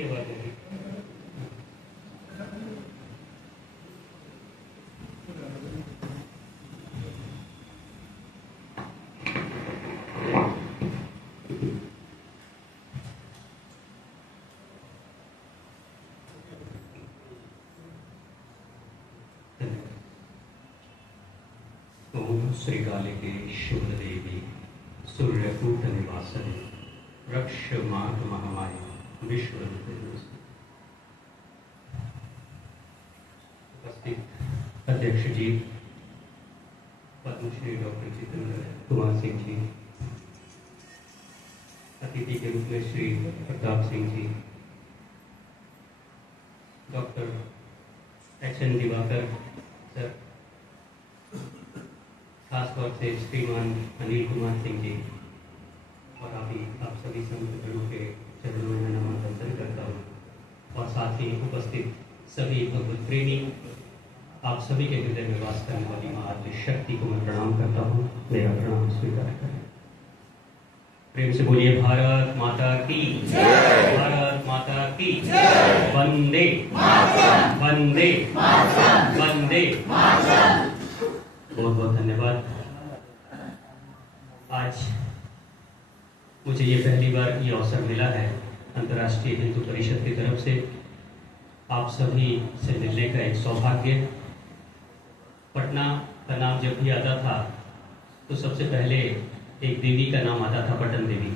की आवाज होगी। ओम श्री कालिके शुभदेवी सूर्यकूट निवासने रक्ष माघ महामारी विश्व उपस्थित अध्यक्ष जी, पद्मश्री डॉक्टर जितेंद्र कुमार सिंह जी, अतिथि के रूप में Shri Pratap Singh ji, doctor HN Diwakar sir, खासतौर से श्रीमान अनिल कुमार सिंह जी, और आप सभी संतगणों के चरणों में नमन करता हूँ, और साथ ही उपस्थित सभी भगवत प्रेमी, आप सभी के हृदय में वास करने वाली मां आदि शक्ति को मैं प्रणाम करता हूँ। मेरा प्रणाम स्वीकार करें। प्रेम से बोलिए भारत माता की जय, भारत माता की जय, वंदे मातरम, वंदे मातरम, वंदे मातरम। बहुत बहुत धन्यवाद। आज मुझे ये पहली बार ये अवसर मिला है अंतर्राष्ट्रीय हिंदू परिषद की तरफ से आप सभी से मिलने का एक सौभाग्य। पटना का नाम जब भी आता था तो सबसे पहले एक देवी का नाम आता था, पटन देवी।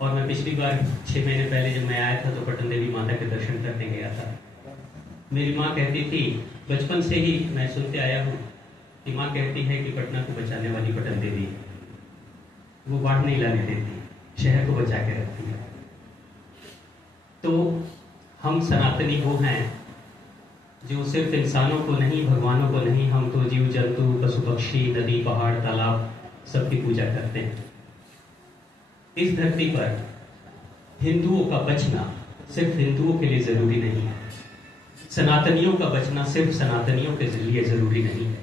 और मैं पिछली बार 6 महीने पहले जब मैं आया था तो पटन देवी माता के दर्शन करने गया था। मेरी माँ कहती थी, बचपन से ही मैं सुनते आया हूँ कि माँ कहती है कि पटना को बचाने वाली पटन देवी, वो बाढ़ नहीं लाने देती, शहर को बचा के रखती है। तो हम सनातनी वो हैं जो सिर्फ इंसानों को नहीं, भगवानों को नहीं, हम तो जीव जंतु, पशु पक्षी, नदी, पहाड़, तालाब सबकी पूजा करते हैं। इस धरती पर हिंदुओं का बचना सिर्फ हिंदुओं के लिए जरूरी नहीं है, सनातनियों का बचना सिर्फ सनातनियों के लिए जरूरी नहीं है।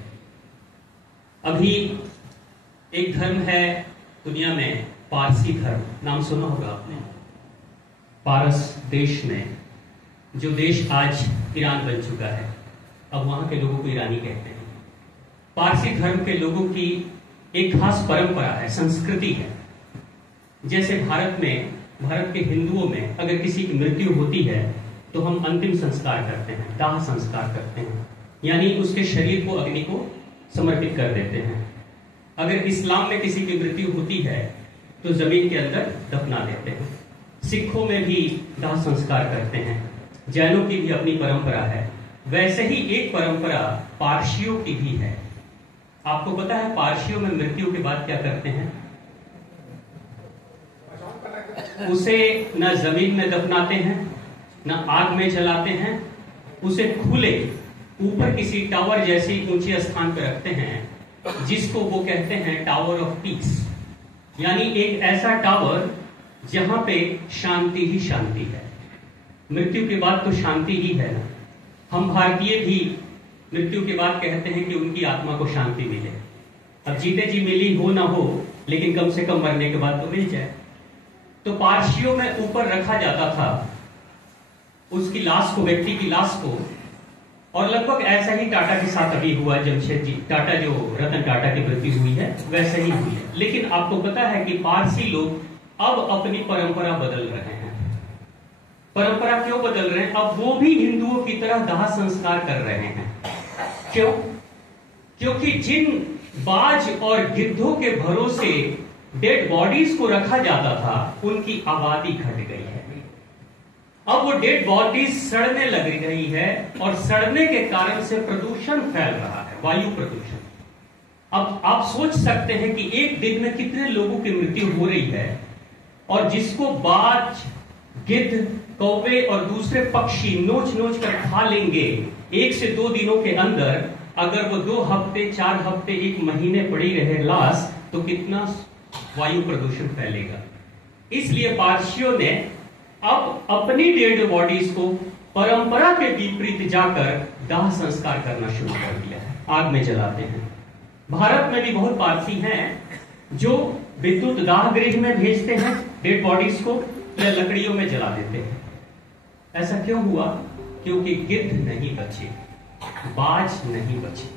अभी एक धर्म है दुनिया में, पारसी धर्म, नाम सुना होगा आपने। पारस देश में, जो देश आज ईरान बन चुका है, अब वहां के लोगों को ईरानी कहते हैं। पारसी धर्म के लोगों की एक खास परंपरा है, संस्कृति है। जैसे भारत में, भारत के हिंदुओं में अगर किसी की मृत्यु होती है तो हम अंतिम संस्कार करते हैं, दाह संस्कार करते हैं, यानी उसके शरीर को अग्नि को समर्पित कर देते हैं। अगर इस्लाम में किसी की मृत्यु होती है तो जमीन के अंदर दफना देते हैं। सिखों में भी दाह संस्कार करते हैं। जैनों की भी अपनी परंपरा है। वैसे ही एक परंपरा पारसियों की भी है। आपको पता है पारसियों में मृत्यु के बाद क्या करते हैं? उसे न जमीन में दफनाते हैं, न आग में जलाते हैं, उसे खुले ऊपर किसी टावर जैसी ऊंचे स्थान पर रखते हैं जिसको वो कहते हैं टावर ऑफ पीस, यानी एक ऐसा टावर जहां पे शांति ही शांति है। मृत्यु के बाद तो शांति ही है ना। हम भारतीय भी मृत्यु के बाद कहते हैं कि उनकी आत्मा को शांति मिले। अब जीते जी मिली हो ना हो, लेकिन कम से कम मरने के बाद तो मिल जाए। तो पारसियों में ऊपर रखा जाता था उसकी लाश को, व्यक्ति की लाश को, और लगभग ऐसा ही टाटा के साथ अभी हुआ। जमशेदजी टाटा, जो रतन टाटा की मृत्यु हुई है, वैसे ही हुई है। लेकिन आपको पता है कि पारसी लोग अब अपनी परंपरा बदल रहे हैं। परंपरा क्यों बदल रहे हैं? अब वो भी हिंदुओं की तरह दाह संस्कार कर रहे हैं। क्यों? क्योंकि जिन बाज और गिद्धों के भरोसे डेड बॉडीज को रखा जाता था, उनकी आबादी घट गई है। अब वो डेड बॉडीज सड़ने लग रही है, और सड़ने के कारण से प्रदूषण फैल रहा है, वायु प्रदूषण। अब आप सोच सकते हैं कि एक दिन में कितने लोगों की मृत्यु हो रही है, और जिसको बाज, गिद्ध, कौवे और दूसरे पक्षी नोच नोच कर खा लेंगे 1 से 2 दिनों के अंदर, अगर वो 2 हफ्ते, 4 हफ्ते, 1 महीने पड़ी रहे लाश, तो कितना वायु प्रदूषण फैलेगा। इसलिए पारसियों ने अब अपनी डेड बॉडीज को परंपरा के विपरीत जाकर दाह संस्कार करना शुरू कर दिया है, आग में जलाते हैं। भारत में भी बहुत पारसी हैं जो विद्युत दाह गृह में भेजते हैं डेड बॉडीज को, या लकड़ियों में जला देते हैं। ऐसा क्यों हुआ? क्योंकि गिद्ध नहीं बचे, बाज नहीं बचे।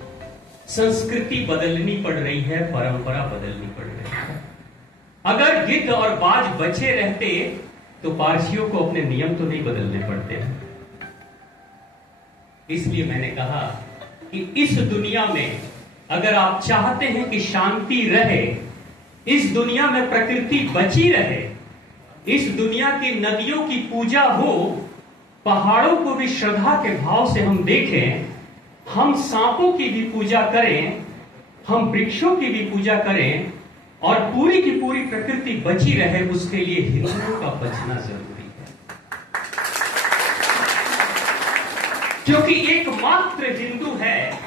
संस्कृति बदलनी पड़ रही है, परंपरा बदलनी पड़ रही है। अगर गिद्ध और बाज बचे रहते तो पारसियों को अपने नियम तो नहीं बदलने पड़ते हैं। इसलिए मैंने कहा कि इस दुनिया में अगर आप चाहते हैं कि शांति रहे, इस दुनिया में प्रकृति बची रहे, इस दुनिया की नदियों की पूजा हो, पहाड़ों को भी श्रद्धा के भाव से हम देखें, हम सांपों की भी पूजा करें, हम वृक्षों की भी पूजा करें और पूरी की पूरी प्रकृति बची रहे, उसके लिए हिंदुओं का बचना जरूरी है। क्योंकि एकमात्र हिंदू है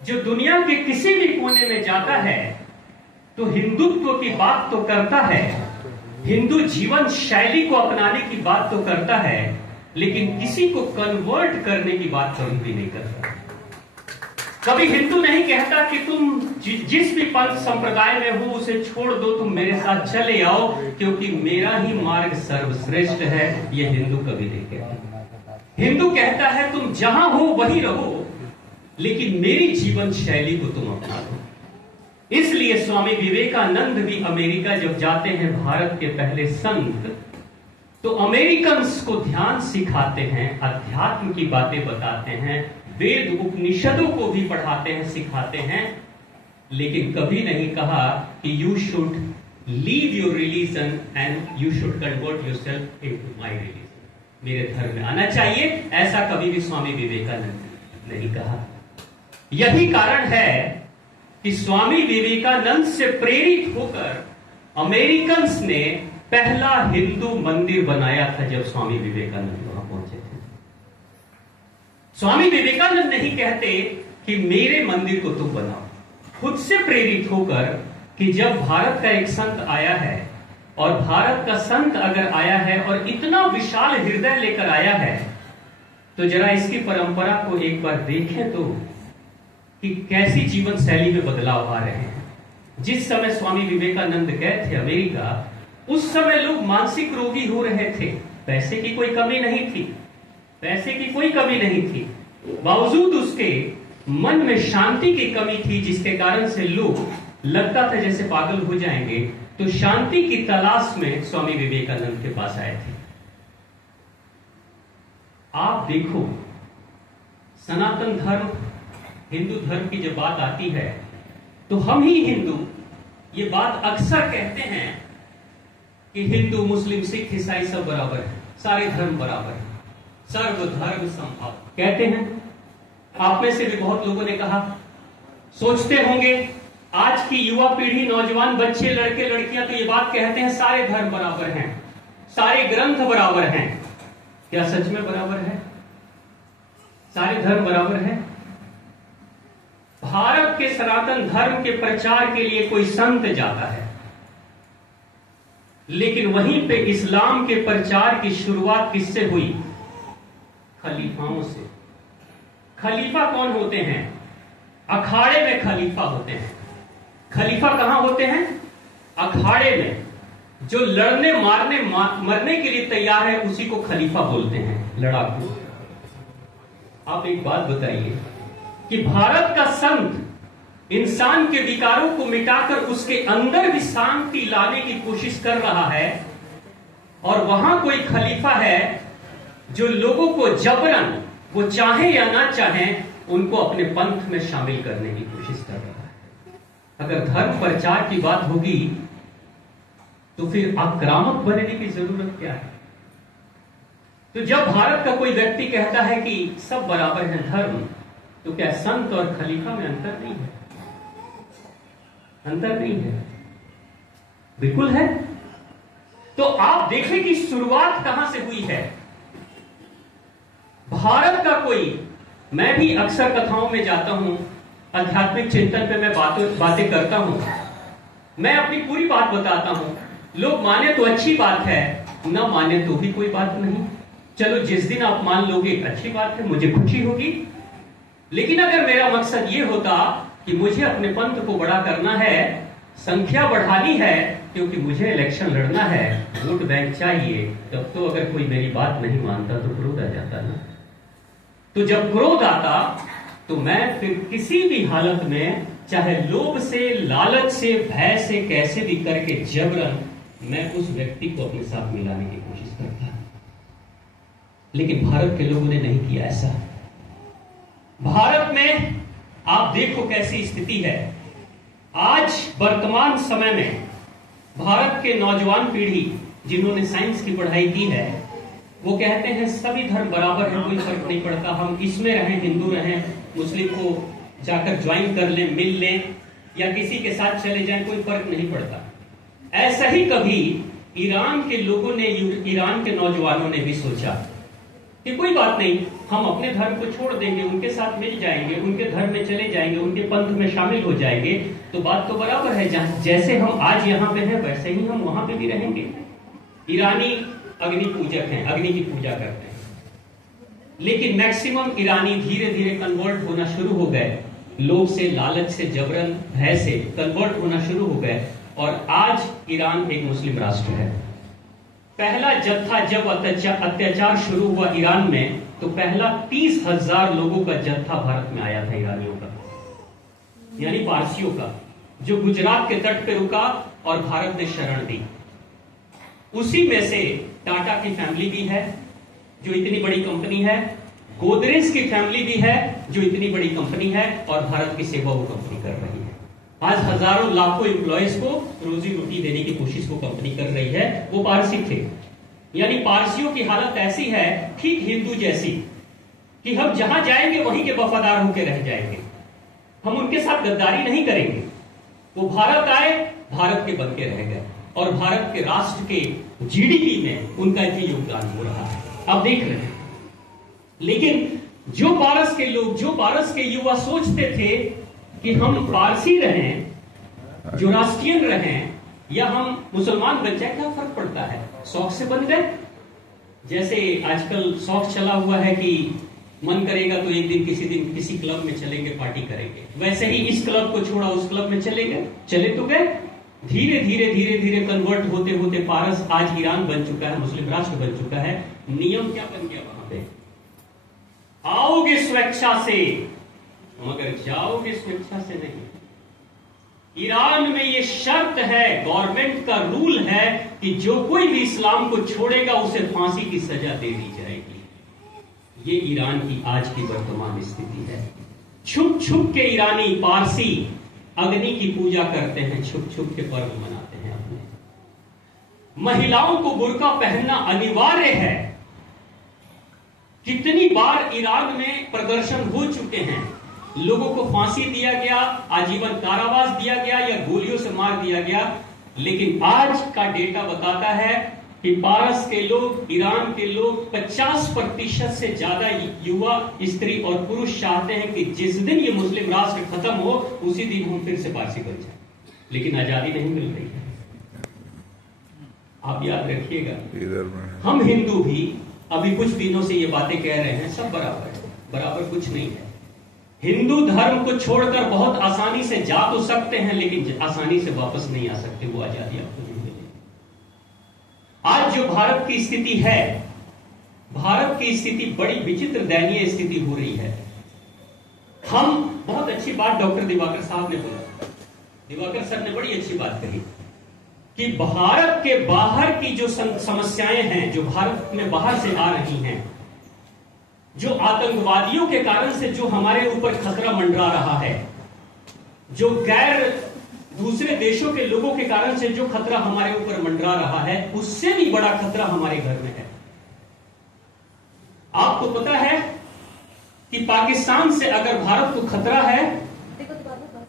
जो दुनिया के किसी भी कोने में जाता है तो हिंदुत्व की बात तो करता है, हिंदू जीवन शैली को अपनाने की बात तो करता है, लेकिन किसी को कन्वर्ट करने की बात कभी भी नहीं करता। कभी हिंदू नहीं कहता कि तुम जिस भी पंथ संप्रदाय में हो उसे छोड़ दो, तुम मेरे साथ चले आओ क्योंकि मेरा ही मार्ग सर्वश्रेष्ठ है। यह हिंदू कभी नहीं कहता। हिंदू कहता है तुम जहां हो वहीं रहो, लेकिन मेरी जीवन शैली को तुम अपना लो। इसलिए स्वामी विवेकानंद भी अमेरिका जब जाते हैं, भारत के पहले संत, तो अमेरिकन्स को ध्यान सिखाते हैं, अध्यात्म की बातें बताते हैं, वेद उपनिषदों को भी पढ़ाते हैं, सिखाते हैं, लेकिन कभी नहीं कहा कि you should leave your religion and you should convert yourself into my religion. मेरे धर्म में आना चाहिए, ऐसा कभी भी स्वामी विवेकानंद ने नहीं कहा। यही कारण है कि स्वामी विवेकानंद से प्रेरित होकर अमेरिकन्स ने पहला हिंदू मंदिर बनाया था जब स्वामी विवेकानंद वहां पहुंचे थे। स्वामी विवेकानंद नहीं कहते कि मेरे मंदिर को तुम बनाओ, खुद से प्रेरित होकर कि जब भारत का एक संत आया है और भारत का संत अगर आया है और इतना विशाल हृदय लेकर आया है, तो जरा इसकी परंपरा को एक बार देखें तो कि कैसी जीवन शैली में बदलाव आ रहे हैं। जिस समय स्वामी विवेकानंद गए थे अमेरिका, उस समय लोग मानसिक रोगी हो रहे थे। पैसे की कोई कमी नहीं थी, पैसे की कोई कमी नहीं थी, बावजूद उसके मन में शांति की कमी थी, जिसके कारण से लोग लगता था जैसे पागल हो जाएंगे। तो शांति की तलाश में स्वामी विवेकानंद के पास आए थे। आप देखो, सनातन धर्म, हिंदू धर्म की जब बात आती है तो हम ही हिंदू ये बात अक्सर कहते हैं कि हिंदू, मुस्लिम, सिख, ईसाई सब बराबर है, सारे धर्म बराबर है, सर्वधर्म समभाव कहते हैं। आप में से भी बहुत लोगों ने कहा, सोचते होंगे आज की युवा पीढ़ी, नौजवान बच्चे, लड़के लड़कियां तो ये बात कहते हैं सारे धर्म बराबर हैं, सारे ग्रंथ बराबर हैं। क्या सच में बराबर है? सारे धर्म बराबर हैं? भारत के सनातन धर्म के प्रचार के लिए कोई संत जाता है, लेकिन वहीं पे इस्लाम के प्रचार की शुरुआत किससे हुई? खलीफाओं से। खलीफा कौन होते हैं? अखाड़े में खलीफा होते हैं। खलीफा कहां होते हैं? अखाड़े में। जो लड़ने मारने मरने के लिए तैयार है उसी को खलीफा बोलते हैं, लड़ाकू। आप एक बात बताइए कि भारत का संत इंसान के विकारों को मिटाकर उसके अंदर भी शांति लाने की कोशिश कर रहा है, और वहां कोई खलीफा है जो लोगों को जबरन, वो चाहे या ना चाहे, उनको अपने पंथ में शामिल करने की कोशिश कर रहा है। अगर धर्म प्रचार की बात होगी तो फिर आक्रामक बनने की जरूरत क्या है? तो जब भारत का कोई व्यक्ति कहता है कि सब बराबर है धर्म, तो क्या संत और खलीफा में अंतर नहीं है? अंतर नहीं है, बिल्कुल है। तो आप देखें कि शुरुआत कहां से हुई है। भारत का कोई, मैं भी अक्सर कथाओं में जाता हूं, आध्यात्मिक चिंतन पे मैं बातें करता हूं, मैं अपनी पूरी बात बताता हूं। लोग माने तो अच्छी बात है, ना माने तो भी कोई बात नहीं। चलो, जिस दिन आप मान लोगे अच्छी बात है, मुझे खुशी होगी। लेकिन अगर मेरा मकसद ये होता कि मुझे अपने पंथ को बड़ा करना है, संख्या बढ़ानी है, क्योंकि मुझे इलेक्शन लड़ना है, वोट बैंक चाहिए, तब तो अगर कोई मेरी बात नहीं मानता तो क्रोध आ जाता ना। तो जब क्रोध आता तो मैं फिर किसी भी हालत में, चाहे लोभ से, लालच से, भय से, कैसे भी करके जबरन मैं उस व्यक्ति को अपने साथ मिलाने की कोशिश करता। लेकिन भारत के लोगों ने नहीं किया ऐसा। भारत में आप देखो कैसी स्थिति है। आज वर्तमान समय में भारत के नौजवान पीढ़ी जिन्होंने साइंस की पढ़ाई की है, वो कहते हैं सभी धर्म बराबर है, कोई फर्क नहीं पड़ता, हम इसमें रहें, हिंदू रहें, मुस्लिम को जाकर ज्वाइन कर लें, मिल लें, या किसी के साथ चले जाएं, कोई फर्क नहीं पड़ता। ऐसा ही कभी ईरान के लोगों ने, ईरान के नौजवानों ने भी सोचा कि कोई बात नहीं, हम अपने धर्म को छोड़ देंगे, उनके साथ मिल जाएंगे, उनके धर्म में चले जाएंगे, उनके पंथ में शामिल हो जाएंगे, तो बात तो बराबर है, जैसे हम आज यहाँ पे हैं वैसे ही हम वहां पे भी रहेंगे। ईरानी अग्नि पूजक हैं, अग्नि की पूजा करते हैं, लेकिन मैक्सिमम ईरानी धीरे धीरे कन्वर्ट होना शुरू हो गए, लोभ से, लालच से, जबरन, भय से कन्वर्ट होना शुरू हो गए, और आज ईरान एक मुस्लिम राष्ट्र है। पहला जत्था जब अत्याचार शुरू हुआ ईरान में, तो पहला 30,000 लोगों का जत्था भारत में आया था, ईरानियों का, यानी पारसियों का, जो गुजरात के तट पे रुका और भारत ने शरण दी। उसी में से टाटा की फैमिली भी है, जो इतनी बड़ी कंपनी है, गोदरेज की फैमिली भी है, जो इतनी बड़ी कंपनी है, और भारत की सेवा वो कंपनी कर रही है। आज हजारों लाखों एम्प्लॉयज को रोजी रोटी देने की कोशिश वो कंपनी कर रही है, वो पारसी थे। यानी पारसियों की हालत ऐसी है, ठीक हिंदू जैसी, कि हम जहां जाएंगे वहीं के वफादार होकर रह जाएंगे, हम उनके साथ गद्दारी नहीं करेंगे। वो भारत आए, भारत के बन के रह गए, और भारत के राष्ट्र के जीडीपी में उनका भी योगदान हो रहा है, आप देख रहे हैं। लेकिन जो पारस के लोग, जो पारस के युवा सोचते थे कि हम पारसी रहें, जोरास्ट्रियन रहें, या हम मुसलमान बन जाए, क्या फर्क पड़ता है, शौक से बन गए। जैसे आजकल शौक चला हुआ है कि मन करेगा तो एक दिन किसी क्लब में चलेंगे, पार्टी करेंगे, वैसे ही इस क्लब को छोड़ा उस क्लब में चले गए, चले तो गए। धीरे धीरे कन्वर्ट होते होते पारस आज ईरान बन चुका है, मुस्लिम राष्ट्र बन चुका है। नियम क्या बन गया वहां पे, आओगे स्वेच्छा से मगर जाओगे स्वेच्छा से नहीं। ईरान में ये शर्त है, गवर्नमेंट का रूल है कि जो कोई भी इस्लाम को छोड़ेगा उसे फांसी की सजा दे दी जाएगी। ये ईरान की आज की वर्तमान स्थिति है। छुप छुप के ईरानी पारसी अग्नि की पूजा करते हैं, छुप छुप के पर्व मनाते हैं अपने। महिलाओं को बुर्का पहनना अनिवार्य है। कितनी बार ईरान में प्रदर्शन हो चुके हैं, लोगों को फांसी दिया गया, आजीवन कारावास दिया गया, या गोलियों से मार दिया गया। लेकिन आज का डेटा बताता है कि पारस के लोग, ईरान के लोग 50% से ज्यादा युवा, स्त्री और पुरुष चाहते हैं कि जिस दिन ये मुस्लिम राष्ट्र खत्म हो उसी दिन हम फिर से पारसी बन जाए। लेकिन आजादी नहीं मिल रही है, आप याद रखिएगा। हम हिंदू भी अभी कुछ दिनों से ये बातें कह रहे हैं, सब बराबर है, बराबर कुछ नहीं है। हिंदू धर्म को छोड़कर बहुत आसानी से जा तो सकते हैं, लेकिन आसानी से वापस नहीं आ सकते, वो आजादी आपको नहीं मिलेगी। आज जो भारत की स्थिति है, भारत की स्थिति बड़ी विचित्र, दयनीय स्थिति हो रही है। हम, बहुत अच्छी बात डॉक्टर दिवाकर साहब ने बोला, दिवाकर सर ने बड़ी अच्छी बात कही कि भारत के बाहर की जो समस्याएं हैं, जो भारत में बाहर से आ रही हैं, जो आतंकवादियों के कारण से जो हमारे ऊपर खतरा मंडरा रहा है, जो गैर दूसरे देशों के लोगों के कारण से जो खतरा हमारे ऊपर मंडरा रहा है, उससे भी बड़ा खतरा हमारे घर में है। आपको पता है कि पाकिस्तान से अगर भारत को खतरा है,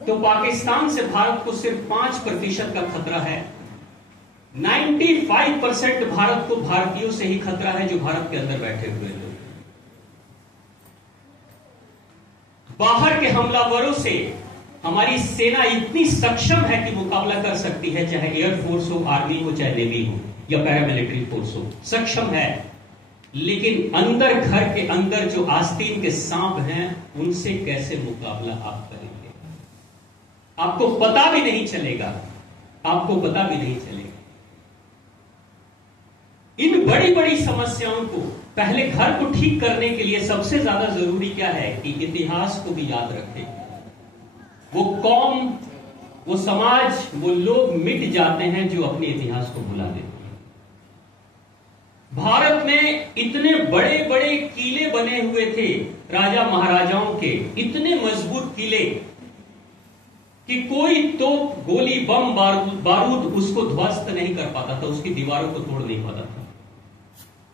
तो पाकिस्तान से भारत को सिर्फ 5% का खतरा है। 95% भारत को भारतीयों से ही खतरा है, जो भारत के अंदर बैठे हुए लोग। बाहर के हमलावरों से हमारी सेना इतनी सक्षम है कि मुकाबला कर सकती है, चाहे एयरफोर्स हो, आर्मी हो, चाहे नेवी हो, या पैरामिलिट्री फोर्स हो, सक्षम है। लेकिन अंदर, घर के अंदर जो आस्तीन के सांप हैं, उनसे कैसे मुकाबला आप करेंगे, आपको पता भी नहीं चलेगा। आपको पता भी नहीं चलेगा। इन बड़ी बड़ी समस्याओं को, पहले घर को ठीक करने के लिए सबसे ज्यादा जरूरी क्या है कि इतिहास को भी याद रखें। वो कौम, वो समाज, वो लोग मिट जाते हैं जो अपने इतिहास को भुला देते हैं। भारत में इतने बड़े बड़े किले बने हुए थे राजा महाराजाओं के, इतने मजबूत किले कि कोई तोप, गोली, बम, बारूद उसको ध्वस्त नहीं कर पाता था, उसकी दीवारों को तोड़ नहीं पाता था।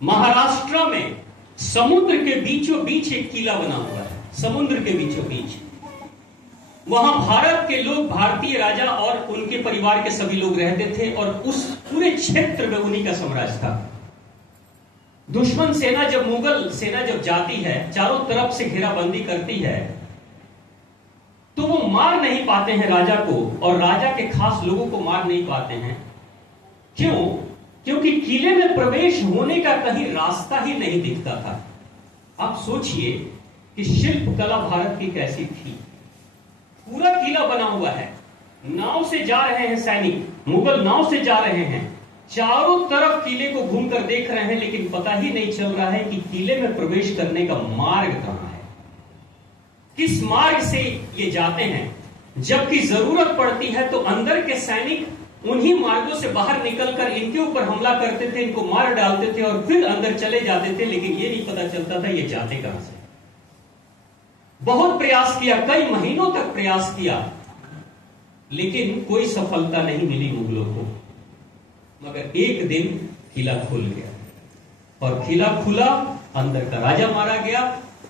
महाराष्ट्र में समुद्र के बीचों बीच एक किला बना हुआ है, समुद्र के बीचों बीच। वहां भारत के लोग, भारतीय राजा और उनके परिवार के सभी लोग रहते थे और उस पूरे क्षेत्र में उन्हीं का साम्राज्य था। दुश्मन सेना जब, मुगल सेना जब जाती है, चारों तरफ से घेराबंदी करती है, तो वो मार नहीं पाते हैं राजा को, और राजा के खास लोगों को मार नहीं पाते हैं। क्यों? क्योंकि किले में प्रवेश होने का कहीं रास्ता ही नहीं दिखता था। आप सोचिए कि शिल्प कला भारत की कैसी थी। पूरा किला बना हुआ है, नाव से जा रहे हैं सैनिक, मुगल नाव से जा रहे हैं, चारों तरफ किले को घूमकर देख रहे हैं, लेकिन पता ही नहीं चल रहा है कि किले में प्रवेश करने का मार्ग कहां है, किस मार्ग से ये जाते हैं। जबकि जरूरत पड़ती है तो अंदर के सैनिक उन्हीं मार्गों से बाहर निकलकर इनके ऊपर हमला करते थे, इनको मार डालते थे और फिर अंदर चले जाते थे, लेकिन ये नहीं पता चलता था ये जाते कहां से। बहुत प्रयास किया, कई महीनों तक प्रयास किया, लेकिन कोई सफलता नहीं मिली मुगलों को। मगर एक दिन किला खुल गया, और किला खुला, अंदर का राजा मारा गया,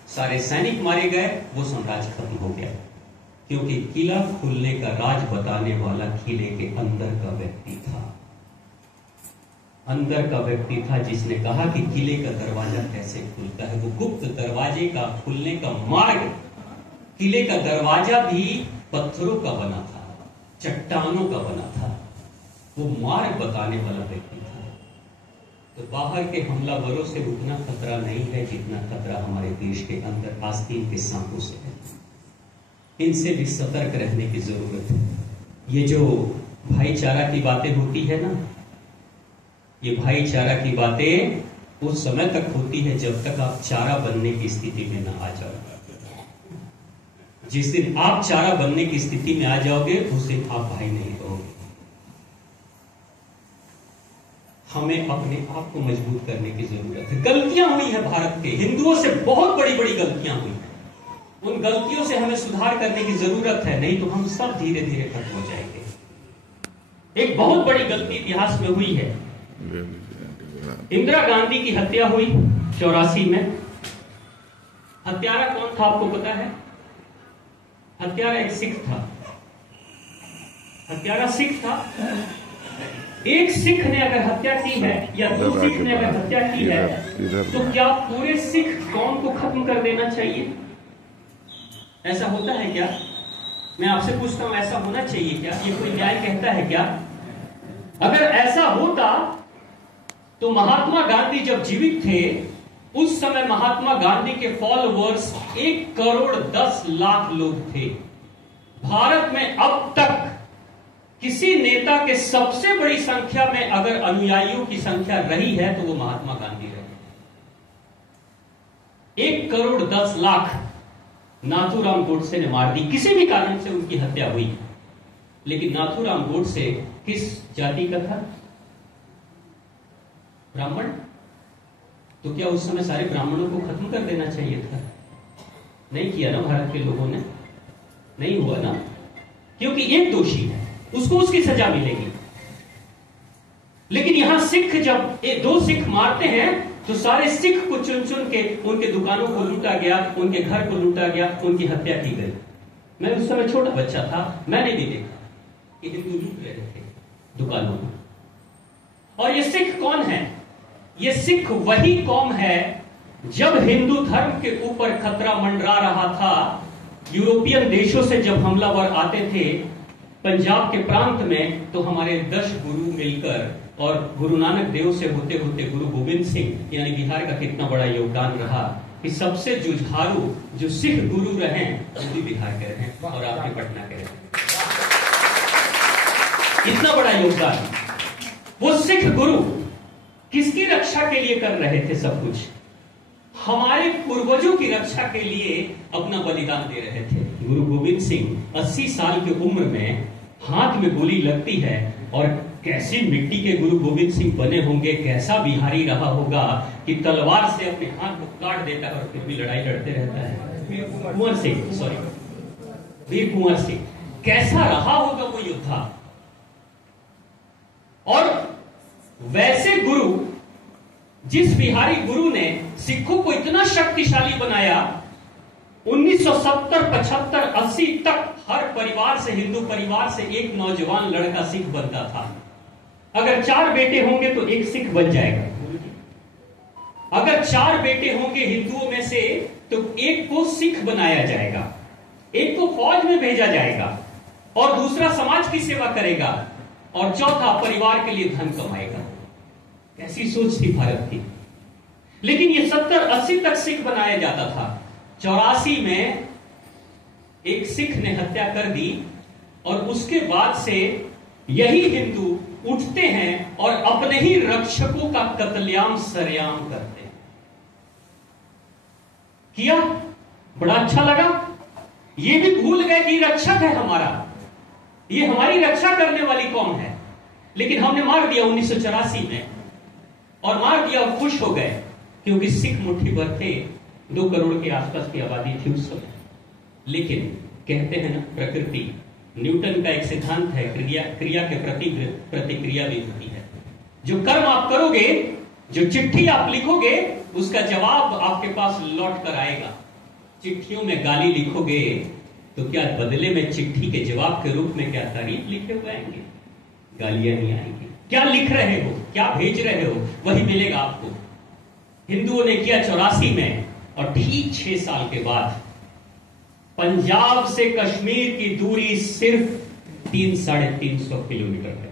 सारे सैनिक मारे गए, वो साम्राज्य खत्म हो गया। क्योंकि किला खुलने का राज बताने वाला किले के अंदर का व्यक्ति था। अंदर का व्यक्ति था जिसने कहा कि किले का दरवाजा कैसे खुलता है। वो गुप्त दरवाजे का खुलने का मार्ग, किले का दरवाजा भी पत्थरों का बना था, चट्टानों का बना था, वो मार्ग बताने वाला व्यक्ति था। तो बाहर के हमलावरों से उतना खतरा नहीं है जितना खतरा हमारे देश के अंदर आस्तीन के सांपों से है। इनसे भी सतर्क रहने की जरूरत है। ये जो भाईचारा की बातें होती है ना, ये भाईचारा की बातें उस समय तक होती है जब तक आप चारा बनने की स्थिति में ना आ जाओ। जिस दिन आप चारा बनने की स्थिति में आ जाओगे, उस दिन आप भाई नहीं रहोगे। हमें अपने आप को मजबूत करने की जरूरत है। गलतियां हुई है भारत के हिंदुओं से, बहुत बड़ी बड़ी गलतियां हुई है। उन गलतियों से हमें सुधार करने की जरूरत है, नहीं तो हम सब धीरे धीरे खत्म हो जाएंगे। एक बहुत बड़ी गलती इतिहास में हुई है। इंदिरा गांधी की हत्या हुई 84 में। हत्यारा कौन था आपको पता है? हत्यारा एक सिख था। हत्यारा सिख था। एक सिख ने अगर हत्या की है या दो सिख ने अगर हत्या की है, तो क्या पूरे सिख कौम को खत्म कर देना चाहिए? ऐसा होता है क्या? मैं आपसे पूछता हूं, ऐसा होना चाहिए क्या? ये कोई न्याय कहता है क्या? अगर ऐसा होता तो महात्मा गांधी जब जीवित थे, उस समय महात्मा गांधी के फॉलोअर्स 1,10,00,000 लोग थे। भारत में अब तक किसी नेता के सबसे बड़ी संख्या में अगर अनुयायियों की संख्या रही है तो वो महात्मा गांधी रहे। 1,10,00,000 नाथूराम गोडसे ने मार दी। किसी भी कारण से उनकी हत्या हुई, लेकिन नाथूराम गोडसे किस जाति का था? ब्राह्मण। तो क्या उस समय सारे ब्राह्मणों को खत्म कर देना चाहिए था? नहीं किया ना भारत के लोगों ने, नहीं हुआ ना, क्योंकि एक दोषी है, उसको उसकी सजा मिलेगी। लेकिन यहां सिख जब दो सिख मारते हैं तो सारे सिख को चुन चुन के उनके दुकानों को लूटा गया, उनके घर को लूटा गया, उनकी हत्या की गई। मैं उस समय छोटा बच्चा था, मैंने भी देखा कि हिंदू लूट रहे थे दुकानों में। और ये सिख कौन है? ये सिख वही कौम है जब हिंदू धर्म के ऊपर खतरा मंडरा रहा था, यूरोपियन देशों से जब हमलावर आते थे पंजाब के प्रांत में, तो हमारे 10 गुरु मिलकर, और गुरु नानक देव से होते होते गुरु गोविंद सिंह, यानी बिहार का कितना बड़ा योगदान रहा कि सबसे जुझारू जो सिख गुरु रहे वो भी बिहार के रहे और आपके पटना के रहे। इतना बड़ा योगदान। वो सिख गुरु किसकी रक्षा के लिए कर रहे थे सब कुछ? हमारे पूर्वजों की रक्षा के लिए अपना बलिदान दे रहे थे। गुरु गोविंद सिंह 80 साल की उम्र में हाथ में गोली लगती है, और कैसी मिट्टी के गुरु गोविंद सिंह बने होंगे, कैसा बिहारी रहा होगा कि तलवार से अपने हाथ को काट देता है और फिर भी लड़ाई लड़ते रहता है। कुंवर सिंह, सॉरी, वीर कुंवर सिंह, कैसा रहा होगा वो योद्धा। और वैसे गुरु, जिस बिहारी गुरु ने सिखों को इतना शक्तिशाली बनाया, 1970, 75, 80 तक हर परिवार से, हिंदू परिवार से एक नौजवान लड़का सिख बनता था। अगर 4 बेटे होंगे तो एक सिख बन जाएगा। अगर 4 बेटे होंगे हिंदुओं में से तो एक को सिख बनाया जाएगा, एक को फौज में भेजा जाएगा, और दूसरा समाज की सेवा करेगा, और चौथा परिवार के लिए धन कमाएगा। कैसी सोच थी भारत की। लेकिन ये 70-80 तक सिख बनाया जाता था। 84 में एक सिख ने हत्या कर दी, और उसके बाद से यही हिंदू उठते हैं और अपने ही रक्षकों का कत्लेआम सरेआम करते हैं। किया, बड़ा अच्छा लगा। ये भी भूल गए कि रक्षक है हमारा, ये हमारी रक्षा करने वाली कौन है। लेकिन हमने मार दिया 1984 में, और मार दिया और खुश हो गए, क्योंकि सिख मुट्ठी भर थे। 2 करोड़ के आसपास की आबादी थी उस समय। लेकिन कहते हैं ना, प्रकृति, न्यूटन का एक सिद्धांत है, क्रिया के प्रति प्रतिक्रिया भी होती है। जो कर्म आप करोगे, जो चिट्ठी आप लिखोगे, उसका जवाब आपके पास लौट कर आएगा। चिट्ठियों में गाली लिखोगे तो क्या बदले में चिट्ठी के जवाब के रूप में क्या तारीफ लिखे हुए आएंगे? गालियां नहीं आएंगी। क्या लिख रहे हो, क्या भेज रहे हो, वही मिलेगा आपको। हिंदुओं ने किया 84 में, और ठीक 6 साल के बाद पंजाब से कश्मीर की दूरी सिर्फ 300-350 किलोमीटर है।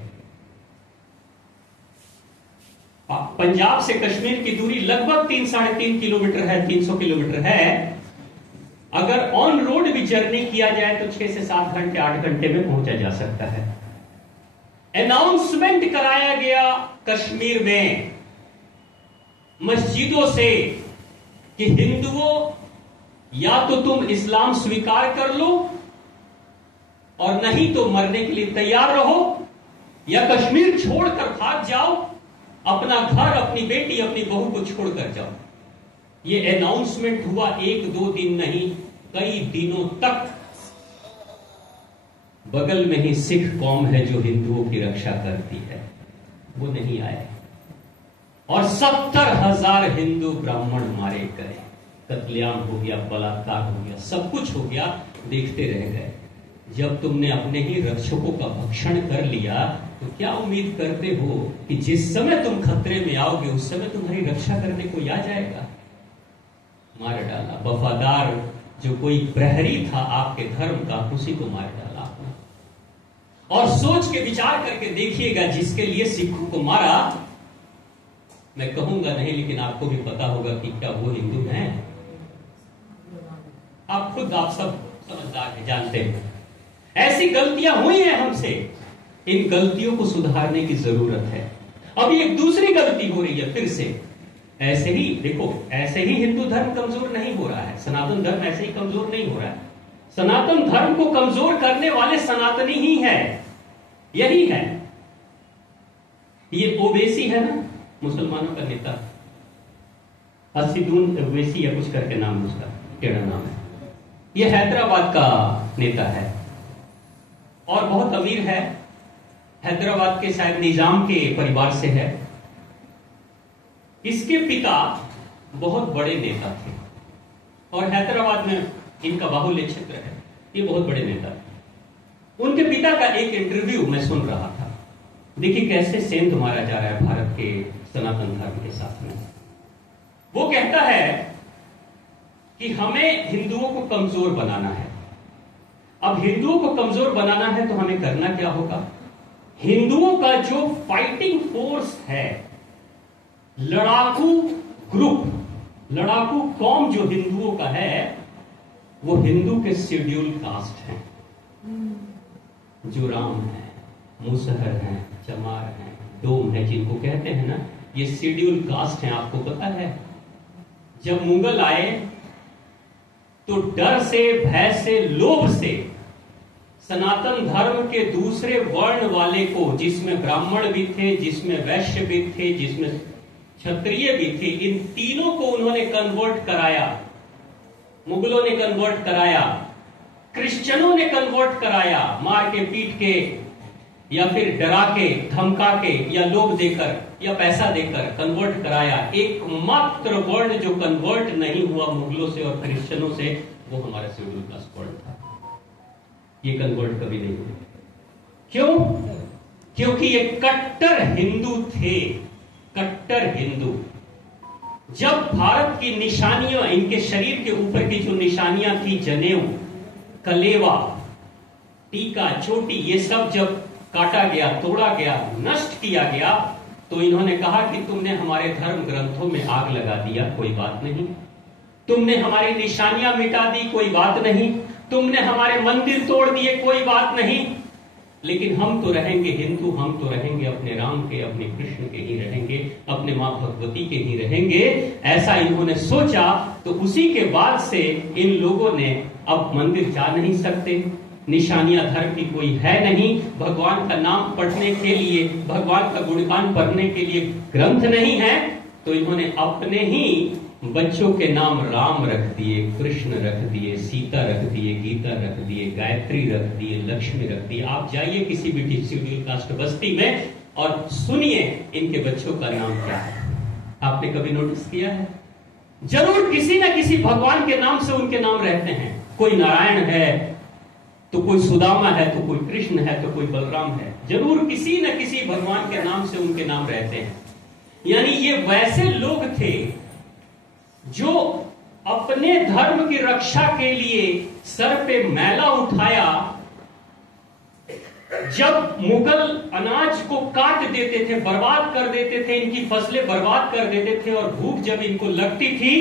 पंजाब से कश्मीर की दूरी लगभग 3-3.5 किलोमीटर है, 300 किलोमीटर है। अगर ऑन रोड भी जर्नी किया जाए तो 6 से 7 घंटे, 8 घंटे में पहुंचा जा सकता है। अनाउंसमेंट कराया गया कश्मीर में मस्जिदों से कि हिंदुओं, या तो तुम इस्लाम स्वीकार कर लो, और नहीं तो मरने के लिए तैयार रहो, या कश्मीर छोड़कर भाग जाओ, अपना घर, अपनी बेटी, अपनी बहू को छोड़कर जाओ। ये अनाउंसमेंट हुआ 1-2 दिन नहीं, कई दिनों तक। बगल में ही सिख कौम है जो हिंदुओं की रक्षा करती है, वो नहीं आए, और 70,000 हिंदू ब्राह्मण मारे गए। कत्लेआम हो गया, बलात्कार हो गया, सब कुछ हो गया, देखते रह गए। जब तुमने अपने ही रक्षकों का भक्षण कर लिया, तो क्या उम्मीद करते हो कि जिस समय तुम खतरे में आओगे उस समय तुम्हारी रक्षा करने को आ जाएगा? मार डाला। वफादार जो कोई प्रहरी था आपके धर्म का, उसी को मार डाला आपने। और सोच के विचार करके देखिएगा, जिसके लिए सिखों को मारा, मैं कहूंगा नहीं, लेकिन आपको भी पता होगा कि क्या वो हिंदू हैं? आप खुद, आप सब समझदार हैं, जानते हैं ऐसी गलतियां हुई हैं हमसे। इन गलतियों को सुधारने की जरूरत है। अभी एक दूसरी गलती हो रही है फिर से। ऐसे ही देखो, ऐसे ही हिंदू धर्म कमजोर नहीं हो रहा है, सनातन धर्म ऐसे ही कमजोर नहीं हो रहा है। सनातन धर्म को कमजोर करने वाले सनातनी ही है, यही है। ये ओवैसी है ना, मुसलमानों का नेता, असदुद्दीन ओवैसी या कुछ करके नाम, उसका टेढ़ा नाम है। ये हैदराबाद का नेता है और बहुत अमीर है। हैदराबाद के शायद निजाम के परिवार से है। इसके पिता बहुत बड़े नेता थे और हैदराबाद में इनका बाहुल्य क्षेत्र है, ये बहुत बड़े नेता थे। उनके पिता का एक इंटरव्यू मैं सुन रहा था। देखिए कैसे सेंध मारा जा रहा है भारत के सनातन धर्म के साथ में। वो कहता है कि हमें हिंदुओं को कमजोर बनाना है। अब हिंदुओं को कमजोर बनाना है तो हमें करना क्या होगा? हिंदुओं का जो फाइटिंग फोर्स है, लड़ाकू ग्रुप, लड़ाकू कौम जो हिंदुओं का है, वो हिंदू के शेड्यूल कास्ट हैं, जो राम है, मुसहर हैं, चमार हैं, डोम है, जिनको कहते हैं ना, ये शेड्यूल कास्ट हैं। आपको पता है जब मुगल आए तो डर से, भय से, लोभ से सनातन धर्म के दूसरे वर्ण वाले को, जिसमें ब्राह्मण भी थे, जिसमें वैश्य भी थे, जिसमें क्षत्रिय भी थे, इन तीनों को उन्होंने कन्वर्ट कराया। मुगलों ने कन्वर्ट कराया, क्रिश्चियनों ने कन्वर्ट कराया, मार के, पीट के, या फिर डरा के, धमका के, या लोभ देकर या पैसा देकर कन्वर्ट कराया। एकमात्र वर्ण जो कन्वर्ट नहीं हुआ मुगलों से और क्रिश्चियनों से, वो हमारा शेड्यूल कास्ट वर्ण था। ये कन्वर्ट कभी नहीं हुआ। क्यों? क्योंकि ये कट्टर हिंदू थे, कट्टर हिंदू। जब भारत की निशानियां, इनके शरीर के ऊपर की जो निशानियां थी, जनेऊ, कलेवा, टीका, चोटी, ये सब जब काटा गया, तोड़ा गया, नष्ट किया गया, तो इन्होंने कहा कि तुमने हमारे धर्म ग्रंथों में आग लगा दिया, कोई बात नहीं। तुमने हमारी निशानियां मिटा दी, कोई बात नहीं। तुमने हमारे मंदिर तोड़ दिए, कोई बात नहीं। लेकिन हम तो रहेंगे हिंदू, हम तो रहेंगे अपने राम के, अपने कृष्ण के ही रहेंगे, अपने मां भगवती के ही रहेंगे। ऐसा इन्होंने सोचा, तो उसी के बाद से इन लोगों ने अब मंदिर जा नहीं सकते, निशानियां धर्म की कोई है नहीं, भगवान का नाम पढ़ने के लिए, भगवान का गुणगान पढ़ने के लिए ग्रंथ नहीं है, तो इन्होंने अपने ही बच्चों के नाम राम रख दिए, कृष्ण रख दिए, सीता रख दिए, गीता रख दिए, गायत्री रख दिए, लक्ष्मी रख दिए। आप जाइए किसी भी शेड्यूल कास्ट बस्ती में और सुनिए इनके बच्चों का नाम क्या है। आपने कभी नोटिस किया है? जरूर किसी न किसी भगवान के नाम से उनके नाम रहते हैं। कोई नारायण है तो कोई सुदामा है, तो कोई कृष्ण है, तो कोई बलराम है। जरूर किसी न किसी भगवान के नाम से उनके नाम रहते हैं। यानी ये वैसे लोग थे जो अपने धर्म की रक्षा के लिए सर पे मैला उठाया। जब मुगल अनाज को काट देते थे, बर्बाद कर देते थे, इनकी फसलें बर्बाद कर देते थे, और भूख जब इनको लगती थी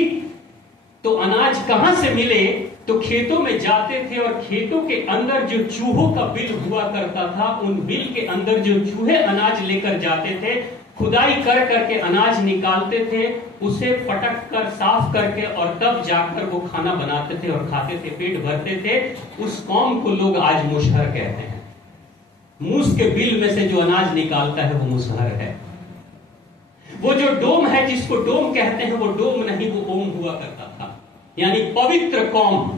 तो अनाज कहां से मिले, तो खेतों में जाते थे, और खेतों के अंदर जो चूहों का बिल हुआ करता था, उन बिल के अंदर जो चूहे अनाज लेकर जाते थे, खुदाई कर करके अनाज निकालते थे, उसे पटक कर साफ करके, और तब जाकर वो खाना बनाते थे और खाते थे, पेट भरते थे। उस कौम को लोग आज मुसहर कहते हैं। मूस के बिल में से जो अनाज निकालता है वो मुसहर है। वो जो डोम है, जिसको डोम कहते हैं, वो डोम नहीं, वो ओम हुआ करता था। यानी पवित्र कौम,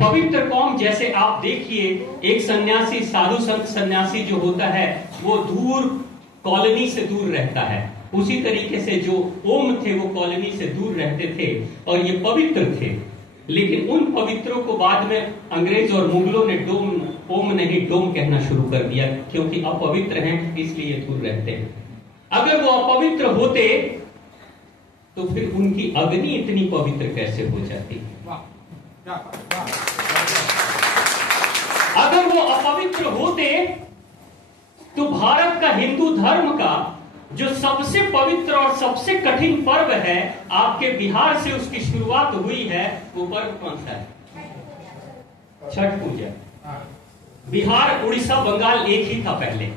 पवित्र कौम। जैसे आप देखिए, एक सन्यासी, साधु संत सन्यासी जो होता है, वो दूर, कॉलोनी से दूर रहता है। उसी तरीके से जो ओम थे वो कॉलोनी से दूर रहते थे, और ये पवित्र थे। लेकिन उन पवित्रों को बाद में अंग्रेज और मुगलों ने डोम, ओम नहीं डोम कहना शुरू कर दिया, क्योंकि अपवित्र हैं इसलिए ये दूर रहते हैं। अगर वो अपवित्र होते तो फिर उनकी अग्नि इतनी पवित्र कैसे हो जाती? अगर वो अपवित्र होते तो भारत का हिंदू धर्म का जो सबसे पवित्र और सबसे कठिन पर्व है, आपके बिहार से उसकी शुरुआत हुई है, वो पर्व कौन सा है? छठ पूजा। बिहार, उड़ीसा, बंगाल एक ही था पहले।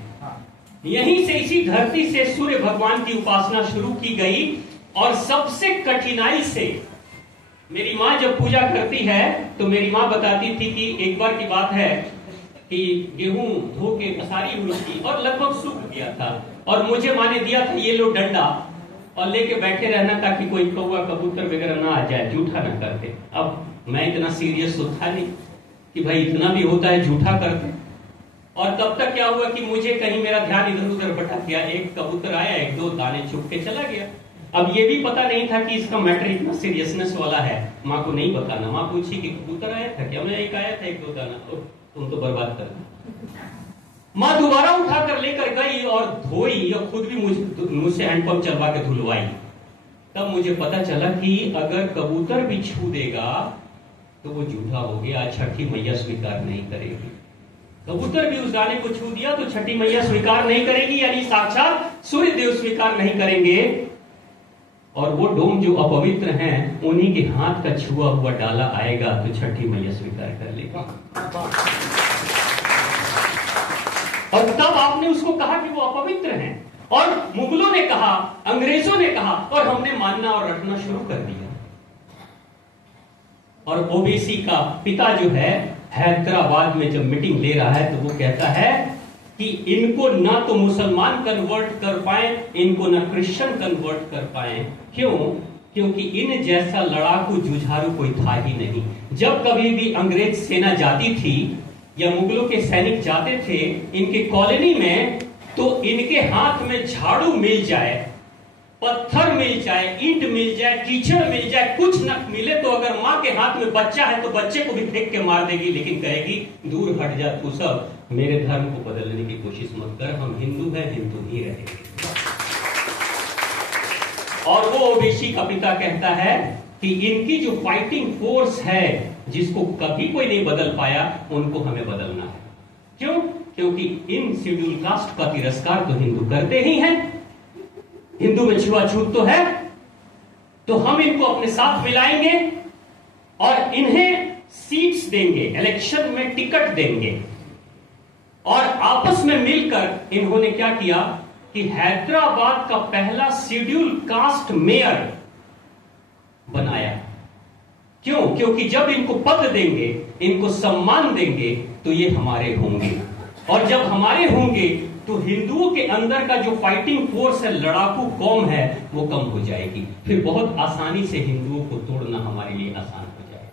यहीं से, इसी धरती से सूर्य भगवान की उपासना शुरू की गई, और सबसे कठिनाई से मेरी माँ जब पूजा करती है तो मेरी माँ बताती थी कि एक बार की बात है कि गेहूं धो के पसारी हुई थी और लगभग सूख गया था, और मुझे माँ ने दिया था ये लो डंडा, और लेके बैठे रहना ताकि कोई कौवा कबूतर वगैरह ना आ जाए, जूठा ना करते। अब मैं इतना सीरियस तो था नहीं कि भाई इतना भी होता है, जूठा करते। और तब तक क्या हुआ कि मुझे कहीं मेरा ध्यान इधर उधर भटक गया, एक कबूतर आया, एक दो दाने चुप के चला गया। अब ये भी पता नहीं था कि इसका मैटर इतना सीरियसनेस वाला है, माँ को नहीं बताना। माँ पूछी कि कबूतर आया था क्या? मैं एक आया था, एक दो दाना, तुम तो बर्बाद कर दी। माँ दोबारा उठाकर लेकर गई और धोई, और खुद भी मुझसे हैंडपंप चलवा के धुलवाई। तब मुझे पता चला कि अगर कबूतर भी छू देगा तो वो झूठा हो गया, छठी मैया स्वीकार नहीं करेगी। कबूतर भी उस दाने को छू दिया तो छठी मैया स्वीकार नहीं करेगी, यानी साक्षात सूर्य देव स्वीकार नहीं करेंगे। और वो डोम जो अपवित्र हैं, उन्हीं के हाथ का छुआ हुआ डाला आएगा तो छठी मैया स्वीकार कर लेगा। और तब आपने उसको कहा कि वो अपवित्र हैं, और मुगलों ने कहा, अंग्रेजों ने कहा, और हमने मानना और रखना शुरू कर दिया। और ओबीसी का पिता जो है हैदराबाद में जब मीटिंग ले रहा है तो वो कहता है कि इनको ना तो मुसलमान कन्वर्ट कर पाए, इनको ना क्रिश्चियन कन्वर्ट कर पाए। क्यों? क्योंकि इन जैसा लड़ाकू जुझारू कोई था ही नहीं। जब कभी भी अंग्रेज सेना जाती थी या मुगलों के सैनिक जाते थे इनके कॉलोनी में, तो इनके हाथ में झाड़ू मिल जाए, पत्थर मिल जाए, ईंट मिल जाए, कीचड़ मिल जाए, कुछ न मिले तो अगर मां के हाथ में बच्चा है तो बच्चे को भी फेंक के मार देगी, लेकिन कहेगी दूर हट जा तू सब, मेरे धर्म को बदलने की कोशिश मत कर, हम हिंदू हैं, हिंदू ही रहेंगे। और वो ओबीसी का पिता कहता है कि इनकी जो फाइटिंग फोर्स है जिसको कभी कोई नहीं बदल पाया, उनको हमें बदलना है। क्यों? क्योंकि इन शेड्यूल कास्ट का तिरस्कार तो हिंदू करते ही हैं, हिंदू में छुआछूत तो है, तो हम इनको अपने साथ मिलाएंगे और इन्हें सीट्स देंगे, इलेक्शन में टिकट देंगे। और आपस में मिलकर इन्होंने क्या किया कि हैदराबाद का पहला शेड्यूल कास्ट मेयर बनाया। क्यों? क्योंकि जब इनको पद देंगे, इनको सम्मान देंगे, तो ये हमारे होंगे, और जब हमारे होंगे तो हिंदुओं के अंदर का जो फाइटिंग फोर्स है, लड़ाकू कौम है, वो कम हो जाएगी। फिर बहुत आसानी से हिंदुओं को तोड़ना हमारे लिए आसान हो जाएगा।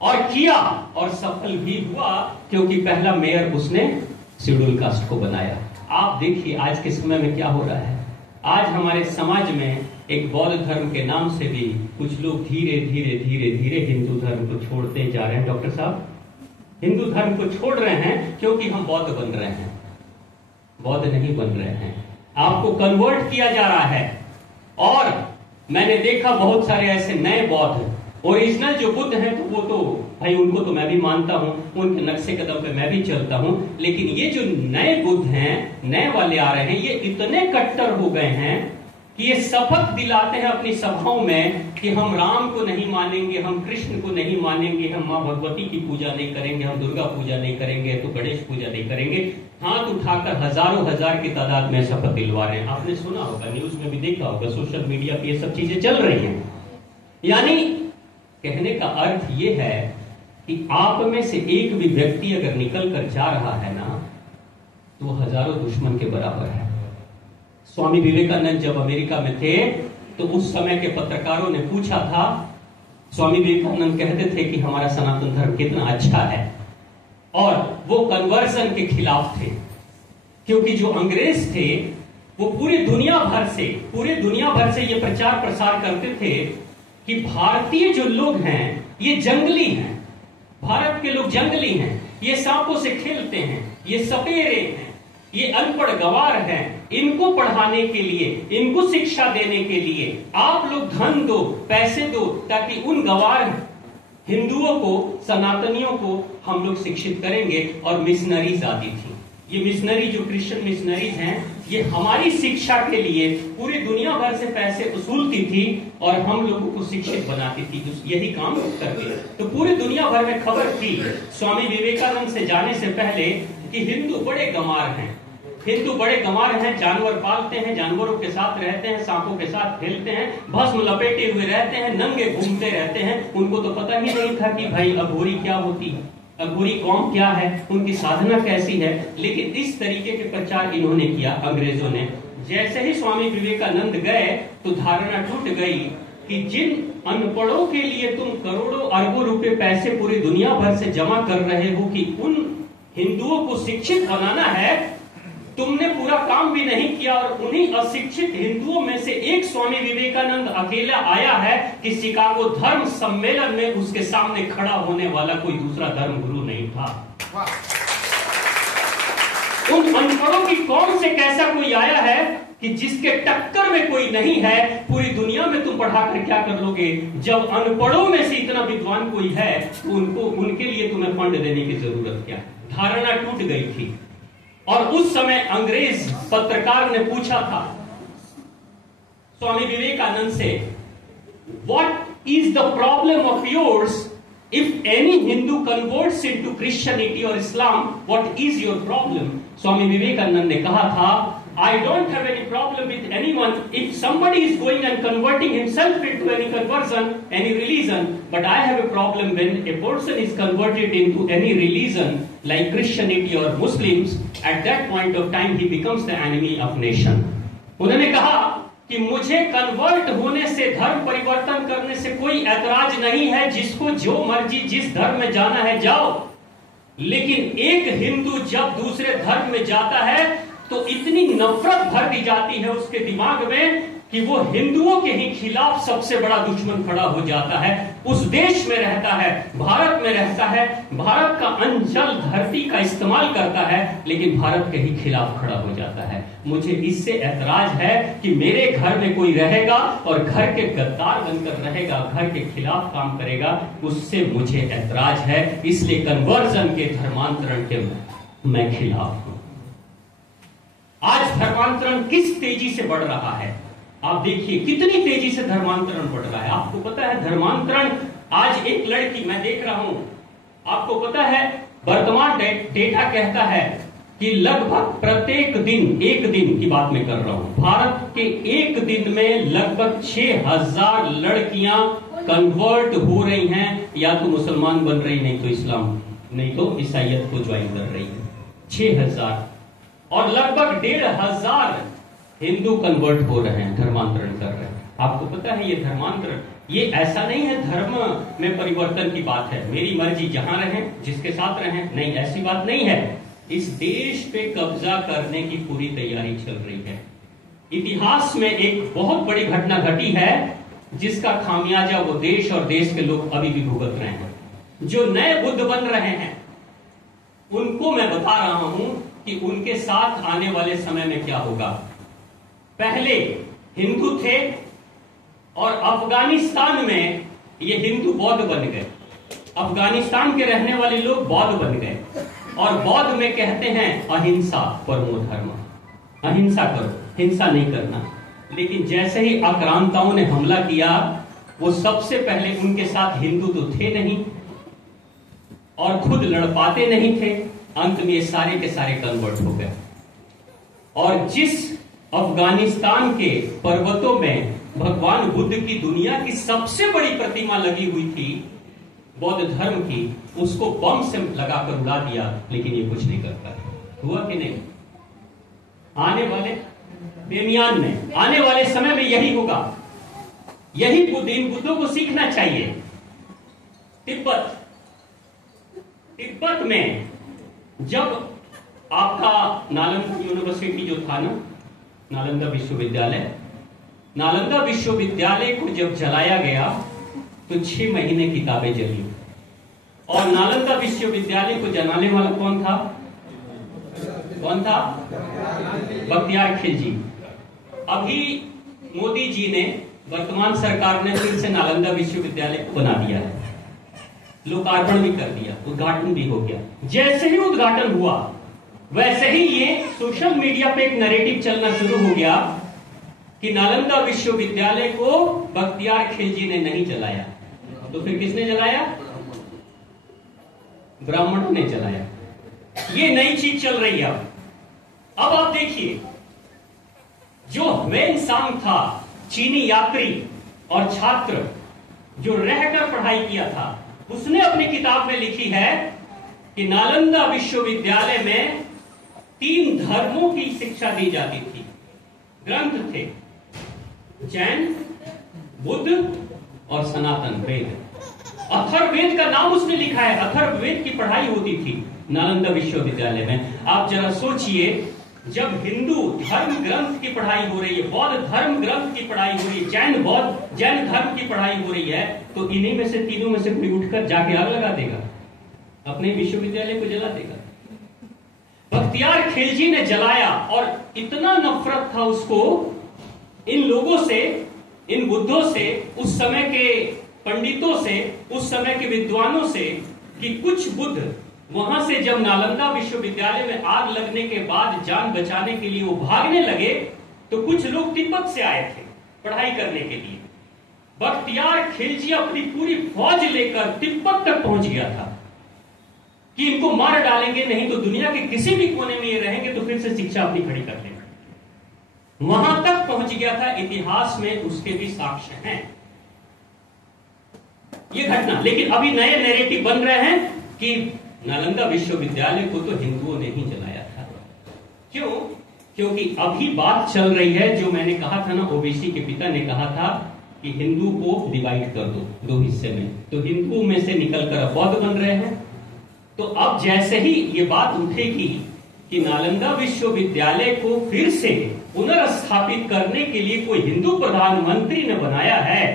और किया, और सफल भी हुआ, क्योंकि पहला मेयर उसने शेड्यूल कास्ट को बनाया। आप देखिए आज के समय में क्या हो रहा है। आज हमारे समाज में एक बौद्ध धर्म के नाम से भी कुछ लोग धीरे धीरे धीरे धीरे हिंदू धर्म को छोड़ते जा रहे हैं। डॉक्टर साहब, हिंदू धर्म को छोड़ रहे हैं क्योंकि हम बौद्ध बन रहे हैं। बौद्ध नहीं बन रहे हैं, आपको कन्वर्ट किया जा रहा है। और मैंने देखा बहुत सारे ऐसे नए बौद्ध, ओरिजिनल जो बुद्ध हैं तो वो तो भाई उनको तो मैं भी मानता हूं, उनके नक्शे कदम पे मैं भी चलता हूं, लेकिन ये जो नए बुद्ध हैं, नए वाले आ रहे हैं, ये इतने कट्टर हो गए हैं कि ये शपथ दिलाते हैं अपनी सभाओं में कि हम राम को नहीं मानेंगे, हम कृष्ण को नहीं मानेंगे, हम मां भगवती की पूजा नहीं करेंगे, हम दुर्गा पूजा नहीं करेंगे, तो गणेश पूजा नहीं करेंगे। हाथ उठाकर हजारों हजार की तादाद में शपथ दिलवा रहे हैं। आपने सुना होगा, न्यूज में भी देखा होगा, सोशल मीडिया पे ये सब चीजें चल रही हैं। यानी कहने का अर्थ ये है कि आप में से एक भी व्यक्ति अगर निकल कर जा रहा है ना, तो वो हजारों दुश्मन के बराबर है। स्वामी विवेकानंद जब अमेरिका में थे तो उस समय के पत्रकारों ने पूछा था, स्वामी विवेकानंद कहते थे कि हमारा सनातन धर्म कितना अच्छा है, और वो कन्वर्सन के खिलाफ थे, क्योंकि जो अंग्रेज थे वो पूरे दुनिया भर से ये प्रचार प्रसार करते थे कि भारतीय जो लोग हैं ये जंगली हैं, भारत के लोग जंगली हैं, ये सांपों से खेलते हैं, ये सपेरे हैं, ये अनपढ़ गंवार हैं, इनको पढ़ाने के लिए, इनको शिक्षा देने के लिए आप लोग धन दो, पैसे दो, ताकि उन गंवार हिंदुओं को, सनातनियों को हम लोग शिक्षित करेंगे। और मिशनरीज आती थी, ये मिशनरी जो क्रिश्चियन मिशनरीज हैं, ये हमारी शिक्षा के लिए पूरी दुनिया भर से पैसे वसूलती थी और हम लोगों को शिक्षित बनाती थी, यही काम करती। तो पूरी दुनिया भर में खबर थी स्वामी विवेकानंद से जाने से पहले कि हिंदू बड़े गंवार हैं, हिंदू बड़े गंवार हैं, जानवर पालते हैं, जानवरों के साथ रहते हैं, सांपों के साथ खेलते हैं, भस्म लपेटे हुए रहते हैं, नंगे घूमते रहते हैं। उनको तो पता ही नहीं था कि भाई अघोरी क्या होती है, अघोरी कौम क्या है, उनकी साधना कैसी है। लेकिन इस तरीके के प्रचार इन्होंने किया अंग्रेजों ने। जैसे ही स्वामी विवेकानंद गए तो धारणा टूट गई कि जिन अनपढ़ों के लिए तुम करोड़ों अरबों रुपए पैसे पूरी दुनिया भर से जमा कर रहे हो कि उन हिंदुओं को शिक्षित बनाना है, तुमने पूरा काम भी नहीं किया। और उन्हीं अशिक्षित हिंदुओं में से एक स्वामी विवेकानंद अकेला आया है कि शिकागो धर्म सम्मेलन में उसके सामने खड़ा होने वाला कोई दूसरा धर्म गुरु नहीं था। उन अनपढ़ों की कौम से कैसा कोई आया है कि जिसके टक्कर में कोई नहीं है, पूरी दुनिया में तुम पढ़ाकर क्या कर लोगे। जब अनपढ़ों में से इतना विद्वान कोई है तो उनके लिए तुम्हें फंड देने की जरूरत क्या। धारणा टूट गई थी। और उस समय अंग्रेज पत्रकार ने पूछा था स्वामी विवेकानंद से, what is the problem of yours If any Hindu converts into Christianity or Islam, what is your problem? Swami Vivekananda ने कहा था, I don't have any problem with anyone if somebody is going and converting himself into any conversion, any religion, but I have a problem when a person is converted into any religion like Christianity or Muslims. At that point of time he becomes the enemy of nation. उन्होंने कहा कि मुझे convert होने से, धर्म परिवर्तन करने से कोई ऐतराज नहीं है, जिसको जो मर्जी जिस धर्म में जाना है जाओ, लेकिन एक हिंदू जब दूसरे धर्म में जाता है तो इतनी नफरत भर दी जाती है उसके दिमाग में कि वो हिंदुओं के ही खिलाफ सबसे बड़ा दुश्मन खड़ा हो जाता है। उस देश में रहता है, भारत में रहता है, भारत का अंचल धरती का इस्तेमाल करता है, लेकिन भारत के ही खिलाफ खड़ा हो जाता है। मुझे इससे ऐतराज है कि मेरे घर में कोई रहेगा और घर के गद्दार बनकर रहेगा, घर के खिलाफ काम करेगा, उससे मुझे ऐतराज है। इसलिए कन्वर्जन के, धर्मांतरण के मैं खिलाफ हूं। आज धर्मांतरण किस तेजी से बढ़ रहा है, आप देखिए कितनी तेजी से धर्मांतरण बढ़ रहा है। आपको पता है धर्मांतरण, आज एक लड़की मैं देख रहा हूं, आपको पता है वर्तमान डेटा कहता है कि लगभग प्रत्येक दिन, एक दिन की बात मैं कर रहा हूं, भारत के एक दिन में लगभग 6000 लड़कियां कन्वर्ट हो रही हैं, या तो मुसलमान बन रही, नहीं तो इस्लाम, नहीं तो ईसाइयत को ज्वाइन कर रही है। 6000, और लगभग 1500 हिंदू कन्वर्ट हो रहे हैं, धर्मांतरण कर रहे हैं। आपको पता है ये धर्मांतरण, ये ऐसा नहीं है धर्म में परिवर्तन की बात है, मेरी मर्जी जहां रहें, जिसके साथ रहें, नहीं, ऐसी बात नहीं है। इस देश पे कब्जा करने की पूरी तैयारी चल रही है। इतिहास में एक बहुत बड़ी घटना घटी है जिसका खामियाजा वो देश और देश के लोग अभी भी भुगत रहे हैं। जो नए बुद्ध बन रहे हैं उनको मैं बता रहा हूं कि उनके साथ आने वाले समय में क्या होगा। पहले हिंदू थे और अफगानिस्तान में ये हिंदू बौद्ध बन गए, अफगानिस्तान के रहने वाले लोग बौद्ध बन गए, और बौद्ध में कहते हैं अहिंसा परमो धर्म, अहिंसा करो, हिंसा नहीं करना। लेकिन जैसे ही आक्रांताओं ने हमला किया, वो सबसे पहले, उनके साथ हिंदू तो थे नहीं और खुद लड़ पाते नहीं थे, अंत में ये सारे के सारे कन्वर्ट हो गए। और जिस अफगानिस्तान के पर्वतों में भगवान बुद्ध की दुनिया की सबसे बड़ी प्रतिमा लगी हुई थी बौद्ध धर्म की, उसको बम से लगाकर उड़ा दिया, लेकिन ये कुछ नहीं करता। हुआ कि नहीं? आने वाले बेमियान में, आने वाले समय में यही होगा। यही बुद्ध, इन बुद्धों को सीखना चाहिए। तिब्बत में जब आपका नालंदा यूनिवर्सिटी जो था ना, नालंदा विश्वविद्यालय, नालंदा विश्वविद्यालय को जब जलाया गया तो 6 महीने किताबें जली। और नालंदा विश्वविद्यालय को जलाने वाला कौन था? कौन था? बख्तियार खिलजी। अभी मोदी जी ने, वर्तमान सरकार ने फिर से नालंदा विश्वविद्यालय को बना दिया है, लोकार्पण भी कर दिया, उद्घाटन भी हो गया। जैसे ही उद्घाटन हुआ वैसे ही ये सोशल मीडिया पे एक नैरेटिव चलना शुरू हो गया कि नालंदा विश्वविद्यालय को बख्तियार खिलजी ने नहीं जलाया, तो फिर किसने जलाया? ब्राह्मणों ने जलाया। ये नई चीज चल रही है। अब आप देखिए, जो वेन सांग था, चीनी यात्री और छात्र जो रहकर पढ़ाई किया था, उसने अपनी किताब में लिखी है कि नालंदा विश्वविद्यालय में 3 धर्मों की शिक्षा दी जाती थी। ग्रंथ थे जैन, बुद्ध और सनातन वेद। अथर्ववेद का नाम उसने लिखा है, अथर्ववेद की पढ़ाई होती थी नालंदा विश्वविद्यालय में। आप जरा सोचिए, जब हिंदू धर्म ग्रंथ की पढ़ाई हो रही है, बौद्ध धर्म ग्रंथ की पढ़ाई हो रही है, जैन धर्म की पढ़ाई हो रही है, तो इन्हीं में से, तीनों में से कोई उठकर जाके आग लगा देगा, अपने विश्वविद्यालय को जला देगा। बख्तियार खिलजी ने जलाया, और इतना नफरत था उसको इन लोगों से, इन बुद्धों से, उस समय के पंडितों से, उस समय के विद्वानों से, कि कुछ बुद्ध वहां से जब नालंदा विश्वविद्यालय में आग लगने के बाद जान बचाने के लिए वो भागने लगे, तो कुछ लोग तिब्बत से आए थे पढ़ाई करने के लिए। बख्तियार खिलजी अपनी पूरी फौज लेकर तिब्बत तक पहुंच गया था कि इनको मार डालेंगे, नहीं तो दुनिया के किसी भी कोने में ये रहेंगे तो फिर से शिक्षा अपनी खड़ी कर देंगे। वहां तक पहुंच गया था। इतिहास में उसके भी साक्ष्य हैं ये घटना। लेकिन अभी नए नैरेटिव बन रहे हैं कि नालंदा विश्वविद्यालय को तो हिंदुओं ने ही जलाया था। क्यों? क्योंकि अभी बात चल रही है, जो मैंने कहा था ना, ओबीसी के पिता ने कहा था कि हिंदू को डिवाइड कर दो 2 हिस्से में, तो हिंदू में से निकलकर बौद्ध बन रहे हैं। तो अब जैसे ही ये बात उठेगी कि नालंदा विश्वविद्यालय को फिर से पुनर्स्थापित करने के लिए कोई हिंदू प्रधानमंत्री ने बनाया है,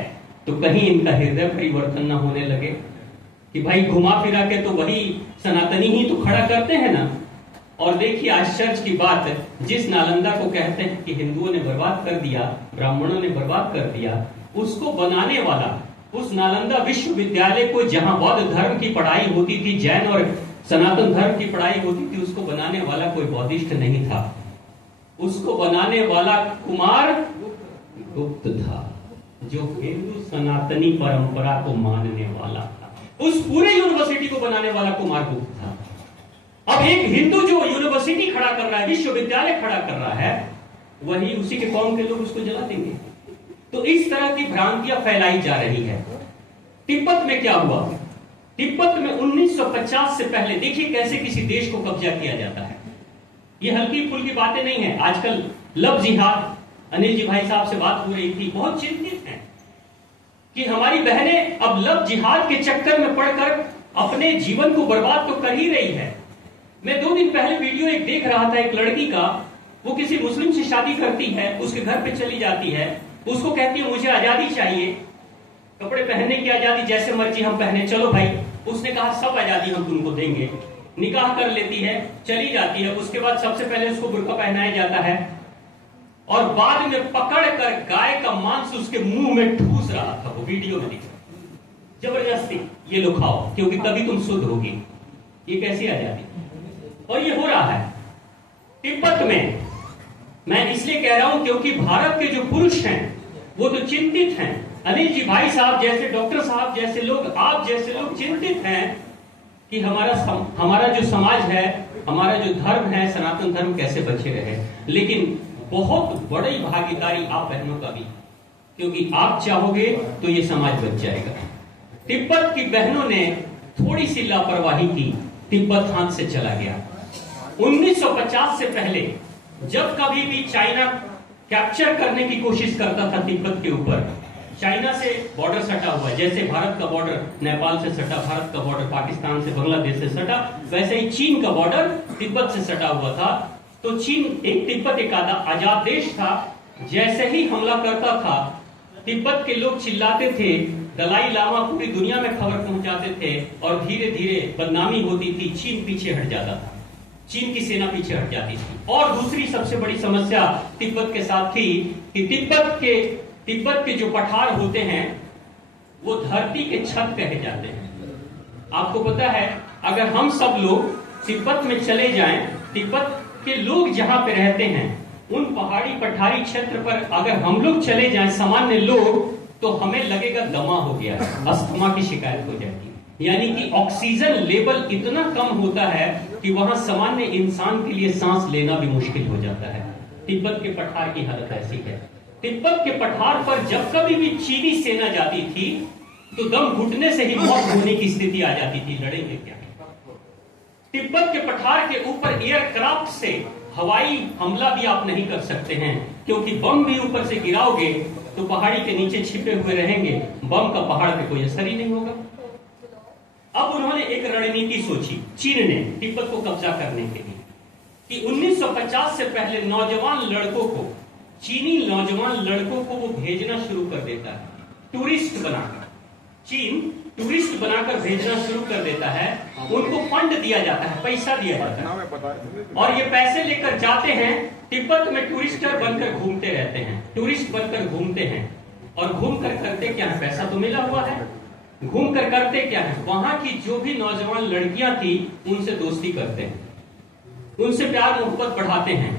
तो कहीं इनका हृदय परिवर्तन न होने लगे कि भाई घुमा फिरा के तो वही सनातनी ही तो खड़ा करते हैं ना। और देखिए आश्चर्य की बात, जिस नालंदा को कहते हैं कि हिंदुओं ने बर्बाद कर दिया, ब्राह्मणों ने बर्बाद कर दिया, उसको बनाने वाला, उस नालंदा विश्वविद्यालय को जहां बौद्ध धर्म की पढ़ाई होती थी, जैन और सनातन धर्म की पढ़ाई होती थी, उसको बनाने वाला कोई बौद्धिस्ट नहीं था। उसको बनाने वाला कुमार गुप्त था, जो हिंदू सनातनी परंपरा को मानने वाला था। उस पूरे यूनिवर्सिटी को बनाने वाला कुमार गुप्त था। अब एक हिंदू जो यूनिवर्सिटी खड़ा कर रहा है, विश्वविद्यालय खड़ा कर रहा है, वही उसी के कौम के लोग उसको जला देंगे। तो इस तरह की भ्रांतियां फैलाई जा रही है। तिब्बत में क्या हुआ? तिब्बत में 1950 से पहले देखिए कैसे किसी देश को कब्जा किया जाता है। ये हल्की फुल्की बातें नहीं है। आजकल लव जिहाद, अनिल जी भाई साहब से बात हो रही थी, बहुत चिंतित हैं कि हमारी बहनें अब लव जिहाद के चक्कर में पड़कर अपने जीवन को बर्बाद तो कर ही रही है। मैं 2 दिन पहले वीडियो एक देख रहा था, एक लड़की का, वो किसी मुस्लिम से शादी करती है, उसके घर पे चली जाती है, उसको कहती है मुझे आजादी चाहिए, कपड़े पहनने की आजादी, जैसे मर्जी हम पहने, चलो भाई। उसने कहा सब आजादी हम तुमको देंगे। निकाह कर लेती है, चली जाती है। उसके बाद सबसे पहले उसको बुर्का पहनाया जाता है और बाद में पकड़कर गाय का मांस उसके मुंह में ठूस रहा था। वो वीडियो में दिखा, जबरदस्ती, ये लो खाओ क्योंकि तभी तुम शुद्ध होगी। ये कैसी आजादी? और ये हो रहा है तिब्बत में। मैं इसलिए कह रहा हूं क्योंकि भारत के जो पुरुष हैं वो तो चिंतित हैं। अनिल जी भाई साहब जैसे, डॉक्टर साहब जैसे लोग, आप जैसे लोग चिंतित हैं कि हमारा जो समाज है, हमारा जो धर्म है, सनातन धर्म कैसे बचे रहे। लेकिन बहुत बड़ी भागीदारी आप बहनों का भी, क्योंकि आप चाहोगे तो ये समाज बच जाएगा। तिब्बत की बहनों ने थोड़ी सी लापरवाही की, तिब्बत हाथ से चला गया। 1950 से पहले जब कभी भी चाइना कैप्चर करने की कोशिश करता था तिब्बत के ऊपर, चाइना से बॉर्डर सटा हुआ, जैसे भारत का बॉर्डर नेपाल से सटा, भारत का बॉर्डर पाकिस्तान से, बांग्लादेश से सटा, वैसे ही चीन का बॉर्डर तिब्बत से सटा हुआ था। तो चीन, एक तिब्बत एक आजाद देश था, जैसे ही हमला करता था तिब्बत के लोग चिल्लाते थे, दलाई लामा पूरी दुनिया में खबर पहुंचाते थे और धीरे धीरे बदनामी होती थी, चीन पीछे हट जाता था, चीन की सेना पीछे हट जाती थी। और दूसरी सबसे बड़ी समस्या तिब्बत के साथ थी कि तिब्बत के जो पठार होते हैं वो धरती के छत कहे जाते हैं। आपको पता है, अगर हम सब लोग तिब्बत में चले जाएं, तिब्बत के लोग जहां पे रहते हैं उन पहाड़ी पठारी क्षेत्र पर अगर हम लोग चले जाएं, सामान्य लोग, तो हमें लगेगा दमा हो गया, अस्थमा की शिकायत हो जाती है। यानी कि ऑक्सीजन लेवल इतना कम होता है कि वहां सामान्य इंसान के लिए सांस लेना भी मुश्किल हो जाता है। तिब्बत के पठार की हालत ऐसी है। तिब्बत के पठार पर जब कभी भी चीनी सेना जाती थी तो दम घुटने से ही मौत होने की स्थिति आ जाती थी। लड़ेंगे क्या? तिब्बत के पठार के ऊपर एयरक्राफ्ट से हवाई हमला भी आप नहीं कर सकते हैं, क्योंकि बम भी ऊपर से गिराओगे तो पहाड़ी के नीचे छिपे हुए रहेंगे, बम का पहाड़ पे कोई असर ही नहीं होगा। अब उन्होंने एक रणनीति सोची, चीन ने, तिब्बत को कब्जा करने के लिए, कि 1950 से पहले नौजवान लड़कों को, चीनी नौजवान लड़कों को वो भेजना शुरू कर देता है, टूरिस्ट बनाकर। चीन टूरिस्ट बनाकर भेजना शुरू कर देता है, उनको फंड दिया जाता है, पैसा दिया जाता है, और ये पैसे लेकर जाते हैं, तिब्बत में टूरिस्टर बनकर घूमते रहते हैं, टूरिस्ट बनकर घूमते हैं। और घूम कर करते क्या है? पैसा तो मिला हुआ है, घूम कर करते क्या है? वहां की जो भी नौजवान लड़कियां थी उनसे दोस्ती करते हैं, उनसे प्यार मोहब्बत बढ़ाते हैं,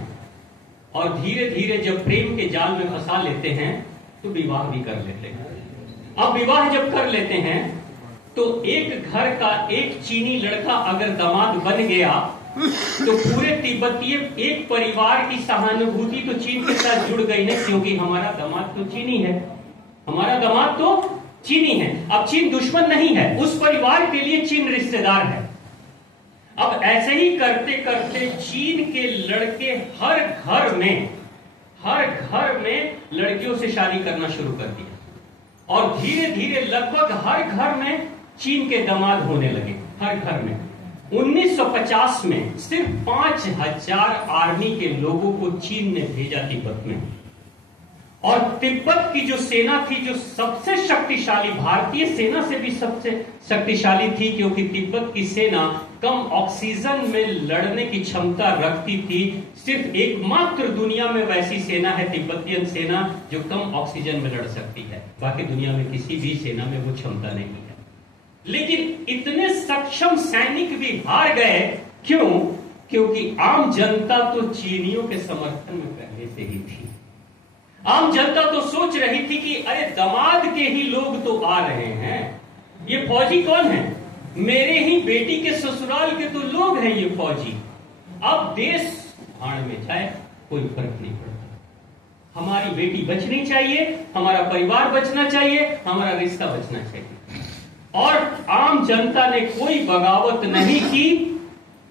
और धीरे धीरे जब प्रेम के जाल में फंसा लेते हैं तो विवाह भी कर लेते हैं। अब विवाह जब कर लेते हैं तो एक घर का एक चीनी लड़का अगर दामाद बन गया तो पूरे तिब्बतीय एक परिवार की सहानुभूति तो चीन के साथ जुड़ गई ना, क्योंकि हमारा दामाद तो चीनी है, हमारा दामाद तो चीनी है। अब चीन दुश्मन नहीं है, उस परिवार के लिए चीन रिश्तेदार है। अब ऐसे ही करते करते चीन के लड़के हर घर में लड़कियों से शादी करना शुरू कर दिया और धीरे धीरे लगभग हर घर में चीन के दामाद होने लगे, हर घर में। 1950 में सिर्फ 5000 आर्मी के लोगों को चीन ने भेजा तिब्बत में, और तिब्बत की जो सेना थी, जो सबसे शक्तिशाली, भारतीय सेना से भी सबसे शक्तिशाली थी, क्योंकि तिब्बत की सेना कम ऑक्सीजन में लड़ने की क्षमता रखती थी। सिर्फ एकमात्र दुनिया में वैसी सेना है तिब्बतियन सेना जो कम ऑक्सीजन में लड़ सकती है, बाकी दुनिया में किसी भी सेना में वो क्षमता नहीं है। लेकिन इतने सक्षम सैनिक भी हार गए, क्यों? क्योंकि आम जनता तो चीनियों के समर्थन में पहले से ही थी। आम जनता तो सोच रही थी कि अरे दामाद के ही लोग तो आ रहे हैं, ये फौजी कौन है? मेरे ही बेटी के ससुराल के तो लोग हैं ये फौजी। अब देश भाड़ में जाए कोई फर्क नहीं पड़ता, हमारी बेटी बचनी चाहिए, हमारा परिवार बचना चाहिए, हमारा रिश्ता बचना चाहिए। और आम जनता ने कोई बगावत नहीं की।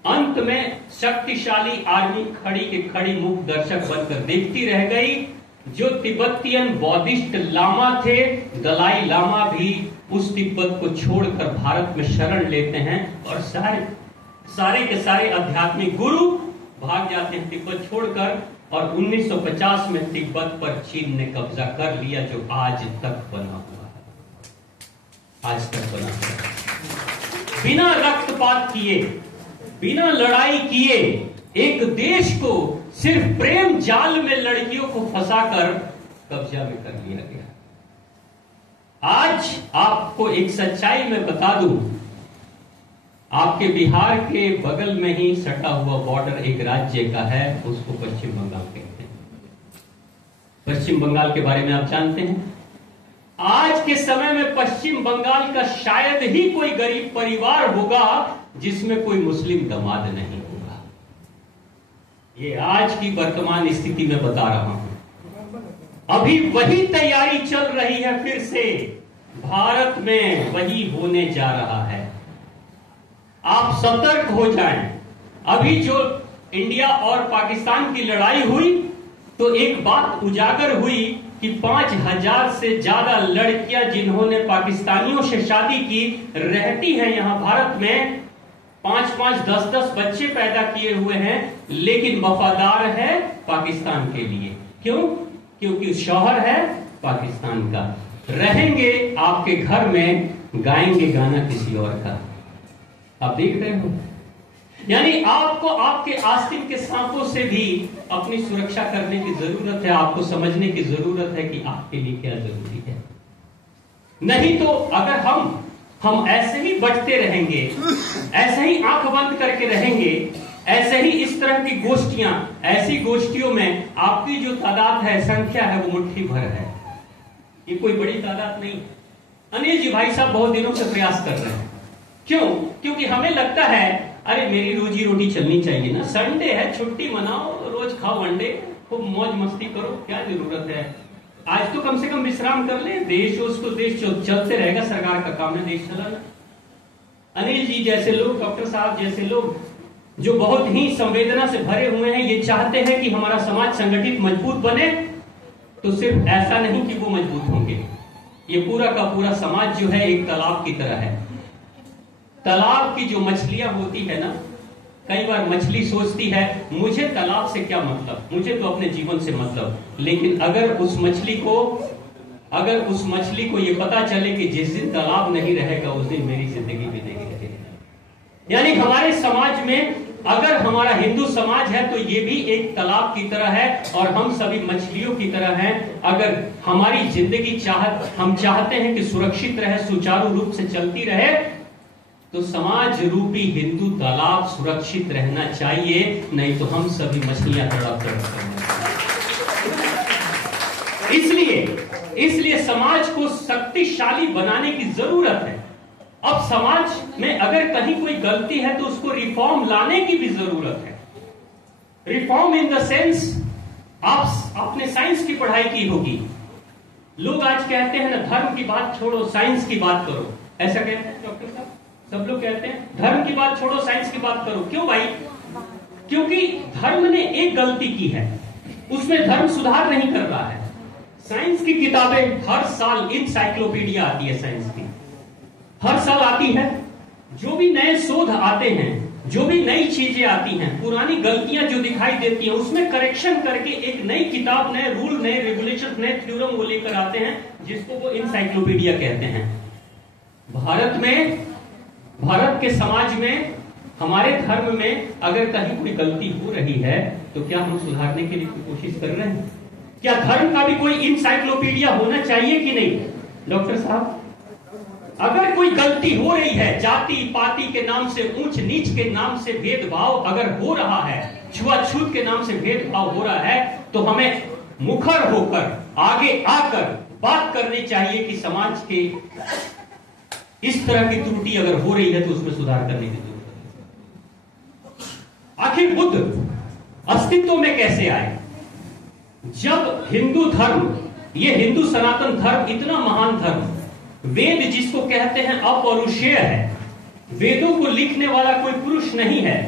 अंत में शक्तिशाली आर्मी खड़ी के खड़ी मूक दर्शक बनकर देखती रह गई। जो तिब्बतियन बौद्धिस्ट लामा थे, दलाई लामा भी उस तिब्बत को छोड़कर भारत में शरण लेते हैं, और सारे के सारे आध्यात्मिक गुरु भाग जाते हैं तिब्बत छोड़कर, और 1950 में तिब्बत पर चीन ने कब्जा कर लिया, जो आज तक बना हुआ है, आज तक बना हुआ है। बिना रक्तपात किए, बिना लड़ाई किए, एक देश को सिर्फ प्रेम जाल में लड़कियों को फंसाकर कब्जा में कर लिया गया। आज आपको एक सच्चाई में बता दूं, आपके बिहार के बगल में ही सटा हुआ बॉर्डर एक राज्य का है, उसको पश्चिम बंगाल कहते हैं। पश्चिम बंगाल के बारे में आप जानते हैं? आज के समय में पश्चिम बंगाल का शायद ही कोई गरीब परिवार होगा जिसमें कोई मुस्लिम दामाद नहीं होगा। ये आज की वर्तमान स्थिति में बता रहा हूं। अभी वही तैयारी चल रही है, फिर से भारत में वही होने जा रहा है। आप सतर्क हो जाएं। अभी जो इंडिया और पाकिस्तान की लड़ाई हुई तो एक बात उजागर हुई कि 5000 से ज्यादा लड़कियां जिन्होंने पाकिस्तानियों से शादी की रहती हैं यहां भारत में, 5-5, 10-10 बच्चे पैदा किए हुए हैं, लेकिन वफादार है पाकिस्तान के लिए। क्यों? क्योंकि शौहर है पाकिस्तान का। रहेंगे आपके घर में, गाएंगे गाना किसी और का। आप देख रहे हो, यानी आपको आपके आस्तीन के सांपों से भी अपनी सुरक्षा करने की जरूरत है। आपको समझने की जरूरत है कि आपके लिए क्या जरूरी है। नहीं तो अगर हम ऐसे ही बटते रहेंगे, ऐसे ही आंख बंद करके रहेंगे, ऐसे ही इस तरह की गोष्ठियां, ऐसी गोष्ठियों में आपकी जो तादाद है, संख्या है, वो मुट्ठी भर है, ये कोई बड़ी तादाद नहीं। अनिल जी भाई साहब बहुत दिनों से प्रयास कर रहे हैं। क्यों? क्योंकि हमें लगता है अरे मेरी रोजी रोटी चलनी चाहिए ना, संडे है, छुट्टी मनाओ, रोज खाओ अंडे, खूब मौज मस्ती करो, क्या जरूरत है? आज तो कम से कम विश्राम कर ले, देश उसको देश चलते रहेगा, सरकार का काम है देश चलाना। अनिल जी जैसे लोग, डॉक्टर साहब जैसे लोग जो बहुत ही संवेदना से भरे हुए हैं, ये चाहते हैं कि हमारा समाज संगठित मजबूत बने। तो सिर्फ ऐसा नहीं कि वो मजबूत होंगे, ये पूरा का पूरा समाज जो है एक तालाब की तरह है। तालाब की जो मछलियां होती है ना, कई बार मछली सोचती है मुझे तालाब से क्या मतलब, मुझे तो अपने जीवन से मतलब। लेकिन अगर उस मछली को ये पता चले कि जिस दिन तालाब नहीं रहेगा उस दिन मेरी जिंदगी भी नहीं रहेगी। यानी हमारे समाज में, अगर हमारा हिंदू समाज है तो ये भी एक तालाब की तरह है और हम सभी मछलियों की तरह हैं। अगर हमारी जिंदगी हम चाहते हैं कि सुरक्षित रहे, सुचारू रूप से चलती रहे, तो समाज रूपी हिंदू तालाब सुरक्षित रहना चाहिए, नहीं तो हम सभी मछलियां तड़प तड़प। इसलिए इसलिए समाज को शक्तिशाली बनाने की जरूरत है। अब समाज में अगर कहीं कोई गलती है तो उसको रिफॉर्म लाने की भी जरूरत है। रिफॉर्म इन द सेंस, आपने साइंस की पढ़ाई की होगी। लोग आज कहते हैं ना, धर्म की बात छोड़ो साइंस की बात करो, ऐसा कहते हैं डॉक्टर साहब। सब लोग कहते हैं धर्म की बात छोड़ो साइंस की बात करो। क्यों भाई? क्योंकि धर्म ने एक गलती की है, उसमें धर्म सुधार नहीं कर रहा है। साइंस की किताबें हर साल इंसाइक्लोपीडिया आती है, साइंस की हर साल आती है। जो भी नए शोध आते हैं, जो भी नई चीजें आती हैं, पुरानी गलतियां जो दिखाई देती हैं, उसमें करेक्शन करके एक नई किताब, नए रूल, नए रेगुलेशन, नए थ्योरम वो लेकर आते हैं, जिसको वो इंसाइक्लोपीडिया कहते हैं। भारत के समाज में, हमारे धर्म में अगर कहीं कोई गलती हो रही है तो क्या हम सुधारने के लिए कोशिश कर रहे हैं? क्या धर्म का भी कोई इंसाइक्लोपीडिया होना चाहिए कि नहीं? डॉक्टर साहब, अगर कोई गलती हो रही है, जाति पाति के नाम से, ऊंच नीच के नाम से भेदभाव अगर हो रहा है, छुआछूत के नाम से भेदभाव हो रहा है, तो हमें मुखर होकर आगे आकर बात करनी चाहिए कि समाज के इस तरह की त्रुटि अगर हो रही है तो उसमें सुधार करने की जरूरत है। आखिर बुद्ध अस्तित्व में कैसे आए? जब हिंदू धर्म, ये हिंदू सनातन धर्म इतना महान धर्म, वेद जिसको कहते हैं अपौरुषेय है, वेदों को लिखने वाला कोई पुरुष नहीं है,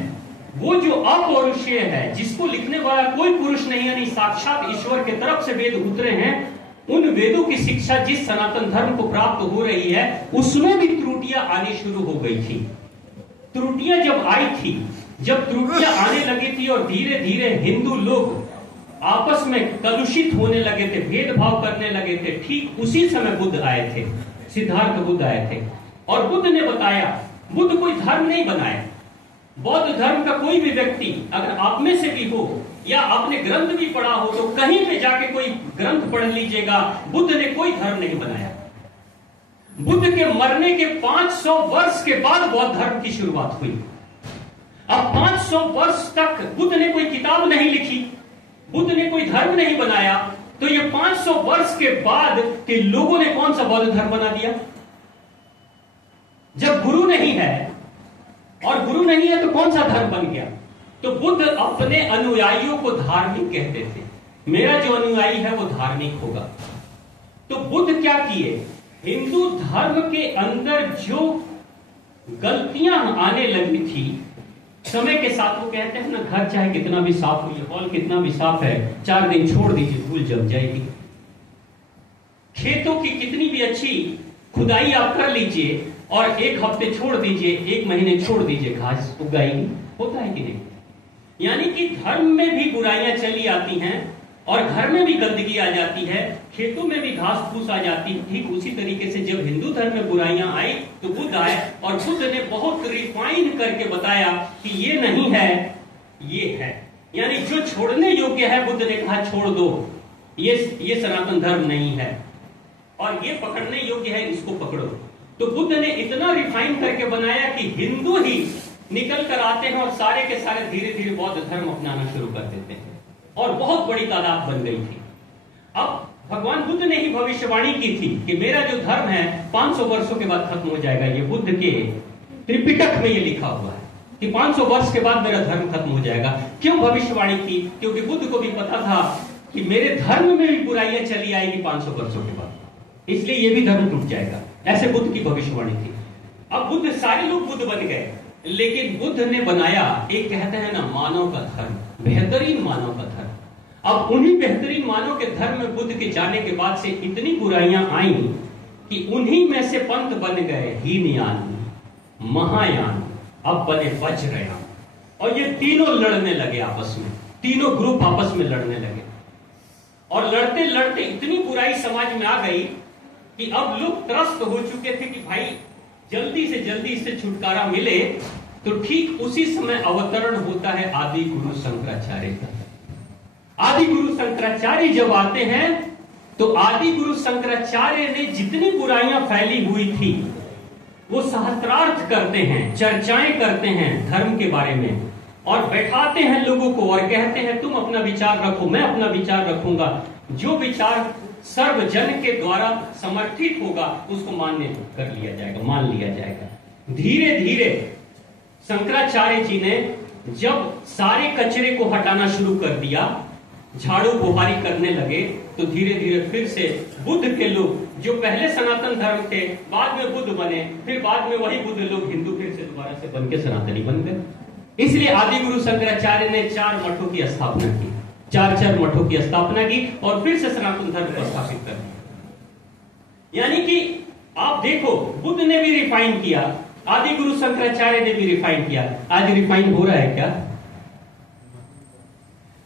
वो जो अपौरुषेय है, जिसको लिखने वाला कोई पुरुष नहीं, यानी साक्षात ईश्वर के तरफ से वेद उतरे हैं, उन वेदों की शिक्षा जिस सनातन धर्म को प्राप्त हो रही है, उसमें भी त्रुटियां आनी शुरू हो गई थी। त्रुटियां जब आई थी, जब त्रुटियां आने लगी थी और धीरे धीरे हिंदू लोग आपस में कलुषित होने लगे थे, भेदभाव करने लगे थे, ठीक उसी समय बुद्ध आए थे, सिद्धार्थ बुद्ध आए थे। और बुद्ध ने बताया, बुद्ध कोई धर्म नहीं बनाया। बौद्ध धर्म का कोई भी व्यक्ति अगर आप में से भी हो या आपने ग्रंथ भी पढ़ा हो तो कहीं पे जाके कोई ग्रंथ पढ़ लीजिएगा, बुद्ध ने कोई धर्म नहीं बनाया। बुद्ध के मरने के 500 वर्ष के बाद बौद्ध धर्म की शुरुआत हुई। अब 500 वर्ष तक बुद्ध ने कोई किताब नहीं लिखी, बुद्ध ने कोई धर्म नहीं बनाया, तो ये 500 वर्ष के बाद के लोगों ने कौन सा बौद्ध धर्म बना दिया? जब गुरु नहीं है, और गुरु नहीं है तो कौन सा धर्म बन गया? तो बुद्ध अपने अनुयायियों को धार्मिक कहते थे, मेरा जो अनुयायी है वो धार्मिक होगा। तो बुद्ध क्या किए? हिंदू धर्म के अंदर जो गलतियां आने लगी थी समय के साथ, वो कहते हैं ना, घर चाहे कितना भी साफ हो, ये हॉल कितना भी साफ है, 4 दिन छोड़ दीजिए धूल जम जाएगी। खेतों की कितनी भी अच्छी खुदाई आप कर लीजिए और 1 हफ्ते छोड़ दीजिए, 1 महीने छोड़ दीजिए, घास उगाएगी। होता है कि नहीं? यानी कि धर्म में भी बुराइयां चली आती हैं और घर में भी गंदगी आ जाती है, खेतों में भी घास फूस आ जाती है। ठीक उसी तरीके से जब हिंदू धर्म में बुराइयां आई तो बुद्ध आए और बुद्ध ने बहुत रिफाइन करके बताया कि ये नहीं है, ये है। यानी जो छोड़ने योग्य है, बुद्ध ने कहा छोड़ दो, ये सनातन धर्म नहीं है, और ये पकड़ने योग्य है, इसको पकड़ो। तो बुद्ध ने इतना रिफाइन करके बनाया कि हिंदू ही निकल कर आते हैं और सारे के सारे धीरे धीरे बौद्ध धर्म अपनाना शुरू कर देते हैं और बहुत बड़ी तादाद बन गई थी। अब भगवान बुद्ध ने ही भविष्यवाणी की थी कि मेरा जो धर्म है 500 वर्षों के बाद खत्म हो जाएगा। ये बुद्ध के त्रिपिटक में ये लिखा हुआ है कि 500 वर्ष के बाद मेरा धर्म खत्म हो जाएगा। क्यों भविष्यवाणी की? क्योंकि बुद्ध को भी पता था कि मेरे धर्म में भी बुराइयां चली आएगी 500 वर्षों के बाद, इसलिए ये भी धर्म टूट जाएगा। ऐसे बुद्ध की भविष्यवाणी थी। अब बुद्ध, सारे लोग बुद्ध बन गए, लेकिन बुद्ध ने बनाया एक, कहते हैं ना, मानव का धर्म, बेहतरीन मानव का धर्म। अब उन्हीं बेहतरीन मानव के धर्म में बुद्ध के जाने के बाद से इतनी बुराइयां आई कि उन्हीं में से पंथ बन गए हीनयान, महायान, अब बने वज्रयान, और ये तीनों लड़ने लगे आपस में, तीनों ग्रुप आपस में लड़ने लगे। और लड़ते लड़ते इतनी बुराई समाज में आ गई कि अब लोग त्रस्त हो चुके थे कि भाई जल्दी से जल्दी इससे छुटकारा मिले। तो ठीक उसी समय अवतरण होता है आदि गुरु शंकराचार्य का। आदि गुरु शंकराचार्य जब आते हैं तो आदि गुरु शंकराचार्य ने जितनी बुराइयां फैली हुई थी वो शास्त्रार्थ करते हैं, चर्चाएं करते हैं धर्म के बारे में, और बैठाते हैं लोगों को और कहते हैं तुम अपना विचार रखो, मैं अपना विचार रखूंगा। जो विचार सर्वजन के द्वारा समर्थित होगा उसको मान लिया जाएगा। धीरे धीरे शंकराचार्य जी ने जब सारे कचरे को हटाना शुरू कर दिया, झाड़ू बुहारी करने लगे, तो धीरे धीरे फिर से बुद्ध के लोग जो पहले सनातन धर्म थे, बाद में बुद्ध बने, फिर बाद में वही बुद्ध लोग हिंदू फिर से दोबारा से बन के सनातनी बन गए। इसलिए आदि गुरु शंकराचार्य ने 4 मठों की स्थापना की, 4 मठों की स्थापना की और फिर से सनातन धर्म को स्थापित कर दिया। यानी कि आप देखो, बुद्ध ने भी रिफाइन किया, आदि गुरु शंकराचार्य ने भी रिफाइन किया। आज रिफाइन हो रहा है क्या?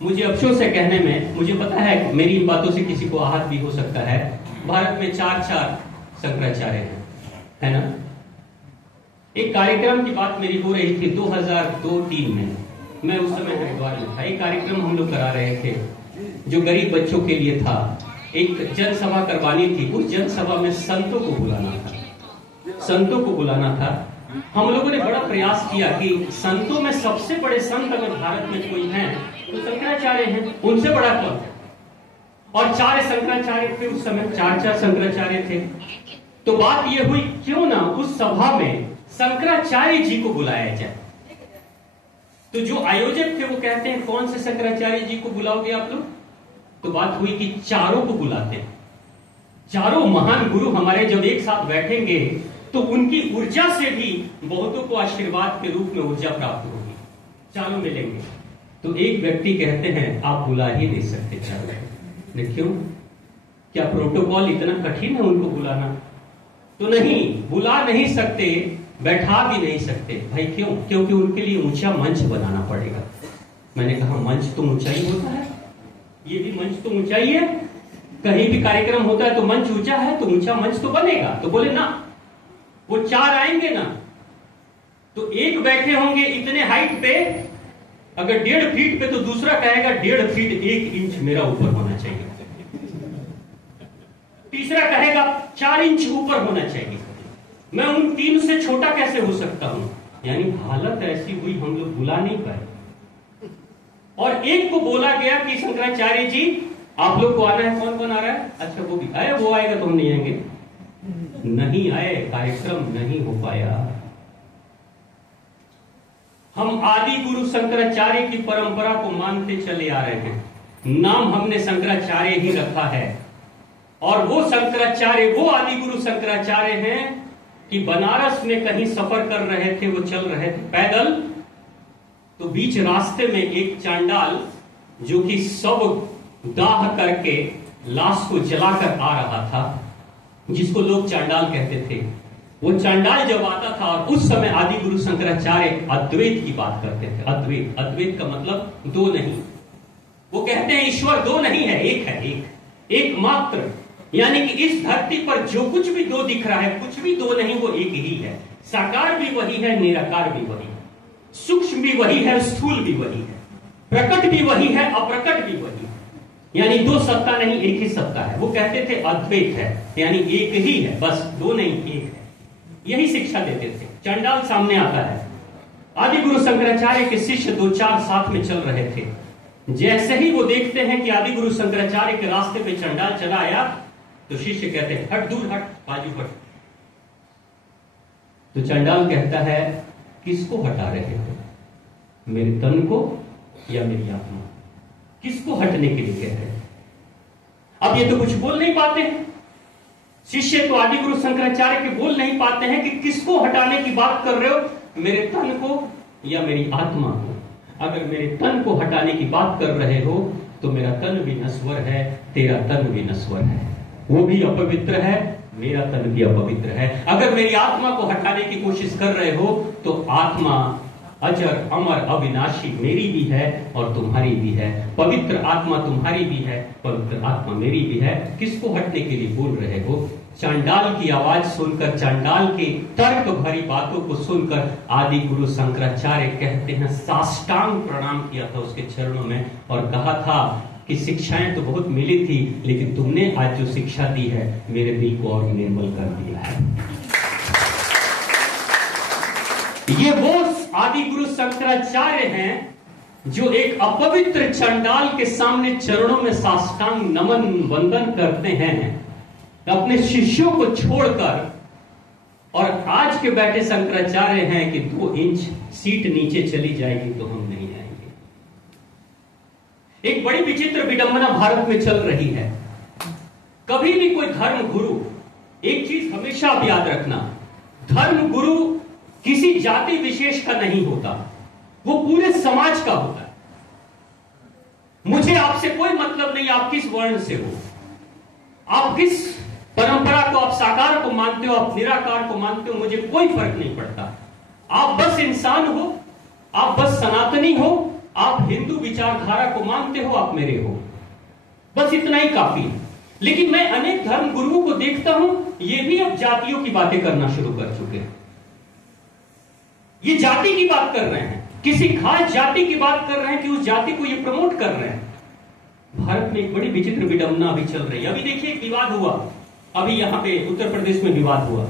मुझे अफसोस है कहने में, मुझे पता है मेरी इन बातों से किसी को आहत भी हो सकता है। भारत में 4 शंकराचार्य हैं, है ना। एक कार्यक्रम की बात मेरी हो रही थी 2002-03 में, मैं उस समय हरिद्वार में था। एक कार्यक्रम हम लोग करा रहे थे जो गरीब बच्चों के लिए था। एक जनसभा करवानी थी, उस जनसभा में संतों को बुलाना था। हम लोगों ने बड़ा प्रयास किया कि संतों में सबसे बड़े संत अगर भारत में कोई हैं तो शंकराचार्य हैं, उनसे बड़ा कौन है। और 4 शंकराचार्य थे उस समय, 4 शंकराचार्य थे। तो बात यह हुई क्यों ना उस सभा में शंकराचार्य जी को बुलाया जाए। तो जो आयोजक थे वो कहते हैं कौन से शंकराचार्य जी को बुलाओगे आप लोग? तो बात हुई कि 4 को बुलाते हैं। 4 महान गुरु हमारे जब एक साथ बैठेंगे तो उनकी ऊर्जा से भी बहुतों को आशीर्वाद के रूप में ऊर्जा प्राप्त होगी। 4 मिलेंगे। तो एक व्यक्ति कहते हैं आप बुला ही नहीं सकते 4। क्यों? क्या प्रोटोकॉल इतना कठिन है उनको बुलाना? तो नहीं, बुला नहीं सकते, बैठा भी नहीं सकते। भाई क्यों? क्योंकि उनके लिए ऊंचा मंच बनाना पड़ेगा। मैंने कहा मंच तो ऊंचा ही होता है, ये भी मंच तो ऊंचा ही है। कहीं भी कार्यक्रम होता है तो मंच ऊंचा है, तो ऊंचा मंच तो बनेगा। तो बोले ना, वो 4 आएंगे ना, तो एक बैठे होंगे इतने हाइट पे, अगर 1.5 फीट पे, तो दूसरा कहेगा 1.5 फीट 1 इंच मेरा ऊपर होना चाहिए, तीसरा कहेगा 4 इंच ऊपर होना चाहिए। मैं उन 3 से छोटा कैसे हो सकता हूं? यानी हालत ऐसी हुई, हम लोग बुला नहीं पाए। और एक को बोला गया कि शंकराचार्य जी आप लोग को आना है। कौन कौन आ रहा है? अच्छा वो भी आए, वो आएगा तो हम नहीं आएंगे। नहीं आए, कार्यक्रम नहीं हो पाया। हम आदि गुरु शंकराचार्य की परंपरा को मानते चले आ रहे हैं, नाम हमने शंकराचार्य ही रखा है। और वो शंकराचार्य, वो आदि गुरु शंकराचार्य हैं कि बनारस में कहीं सफर कर रहे थे, वो चल रहे थे पैदल, तो बीच रास्ते में एक चांडाल जो कि सब दाह करके लाश को जलाकर आ रहा था, जिसको लोग चांडाल कहते थे, वो चांडाल जब आता था, और उस समय आदि गुरु शंकराचार्य अद्वैत की बात करते थे। अद्वैत, अद्वैत का मतलब 2 नहीं। वो कहते हैं ईश्वर 2 नहीं है, एक है, एक मात्र। यानी कि इस धरती पर जो कुछ भी 2 दिख रहा है, कुछ भी 2 नहीं, वो एक ही है। साकार भी वही है, निराकार भी वही है, सूक्ष्म भी वही है, स्थूल भी वही है, प्रकट भी वही है, अप्रकट भी वही है। यानी 2 सत्ता नहीं, एक ही सत्ता है। वो कहते थे अद्वैत है, यानी एक ही है, बस 2 नहीं, एक है। यही शिक्षा देते थे। चांडाल सामने आता है, आदि गुरु शंकराचार्य के शिष्य 2-4 साथ में चल रहे थे। जैसे ही वो देखते हैं कि आदि गुरु शंकराचार्य के रास्ते पे चांडाल चला आया, तो शिष्य कहते हैं हट, दूर हट, बाजू हट। तो चांडाल कहता है किसको हटा रहे हो? मेरे तन को या मेरी आत्मा? किसको हटने के लिए कह रहे हैं? अब ये तो कुछ बोल नहीं पाते। शिष्य तो आदि गुरु शंकराचार्य के बोल नहीं पाते हैं कि किसको हटाने की बात कर रहे हो, मेरे तन को या मेरी आत्मा को? अगर मेरे तन को हटाने की बात कर रहे हो तो मेरा तन भी नश्वर है, तेरा तन भी नश्वर है, वो भी अपवित्र है, मेरा तन भी अपवित्र है। अगर मेरी आत्मा को हटाने की कोशिश कर रहे हो तो आत्मा अजर अमर अविनाशी मेरी भी है और तुम्हारी भी है। पवित्र आत्मा तुम्हारी भी है, पवित्र आत्मा मेरी भी है। किसको हटने के लिए बोल रहे हो? चांडाल की आवाज सुनकर, चांडाल के तर्क भरी बातों को सुनकर आदि गुरु शंकराचार्य कहते हैं साष्टांग प्रणाम किया था उसके चरणों में और कहा था कि शिक्षाएं तो बहुत मिली थी, लेकिन तुमने आज जो शिक्षा दी है मेरे दिल को और निर्मल कर दिया है। ये वो आदि गुरु शंकराचार्य हैं जो एक अपवित्र चंडाल के सामने चरणों में साष्टांग नमन वंदन करते हैं अपने शिष्यों को छोड़कर, और आज के बैठे शंकराचार्य हैं कि 2 इंच सीट नीचे चली जाएगी तो हम नहीं आएंगे। एक बड़ी विचित्र विडंबना भारत में चल रही है। कभी भी कोई धर्म गुरु, एक चीज हमेशा आप याद रखना, धर्म गुरु किसी जाति विशेष का नहीं होता, वो पूरे समाज का होता है। मुझे आपसे कोई मतलब नहीं आप किस वर्ण से हो, आप किस परंपरा को, आप साकार को मानते हो, आप निराकार को मानते हो, मुझे कोई फर्क नहीं पड़ता। आप बस इंसान हो, आप बस सनातनी हो, आप हिंदू विचारधारा को मानते हो, आप मेरे हो, बस इतना ही काफी है। लेकिन मैं अनेक धर्म गुरुओं को देखता हूं, ये भी अब जातियों की बातें करना शुरू कर चुके हैं। ये जाति की बात कर रहे हैं, किसी खास जाति की बात कर रहे हैं कि उस जाति को ये प्रमोट कर रहे हैं। भारत में एक बड़ी विचित्र विडंबना अभी चल रही है। अभी देखिए एक विवाद हुआ, अभी यहां पे उत्तर प्रदेश में विवाद हुआ,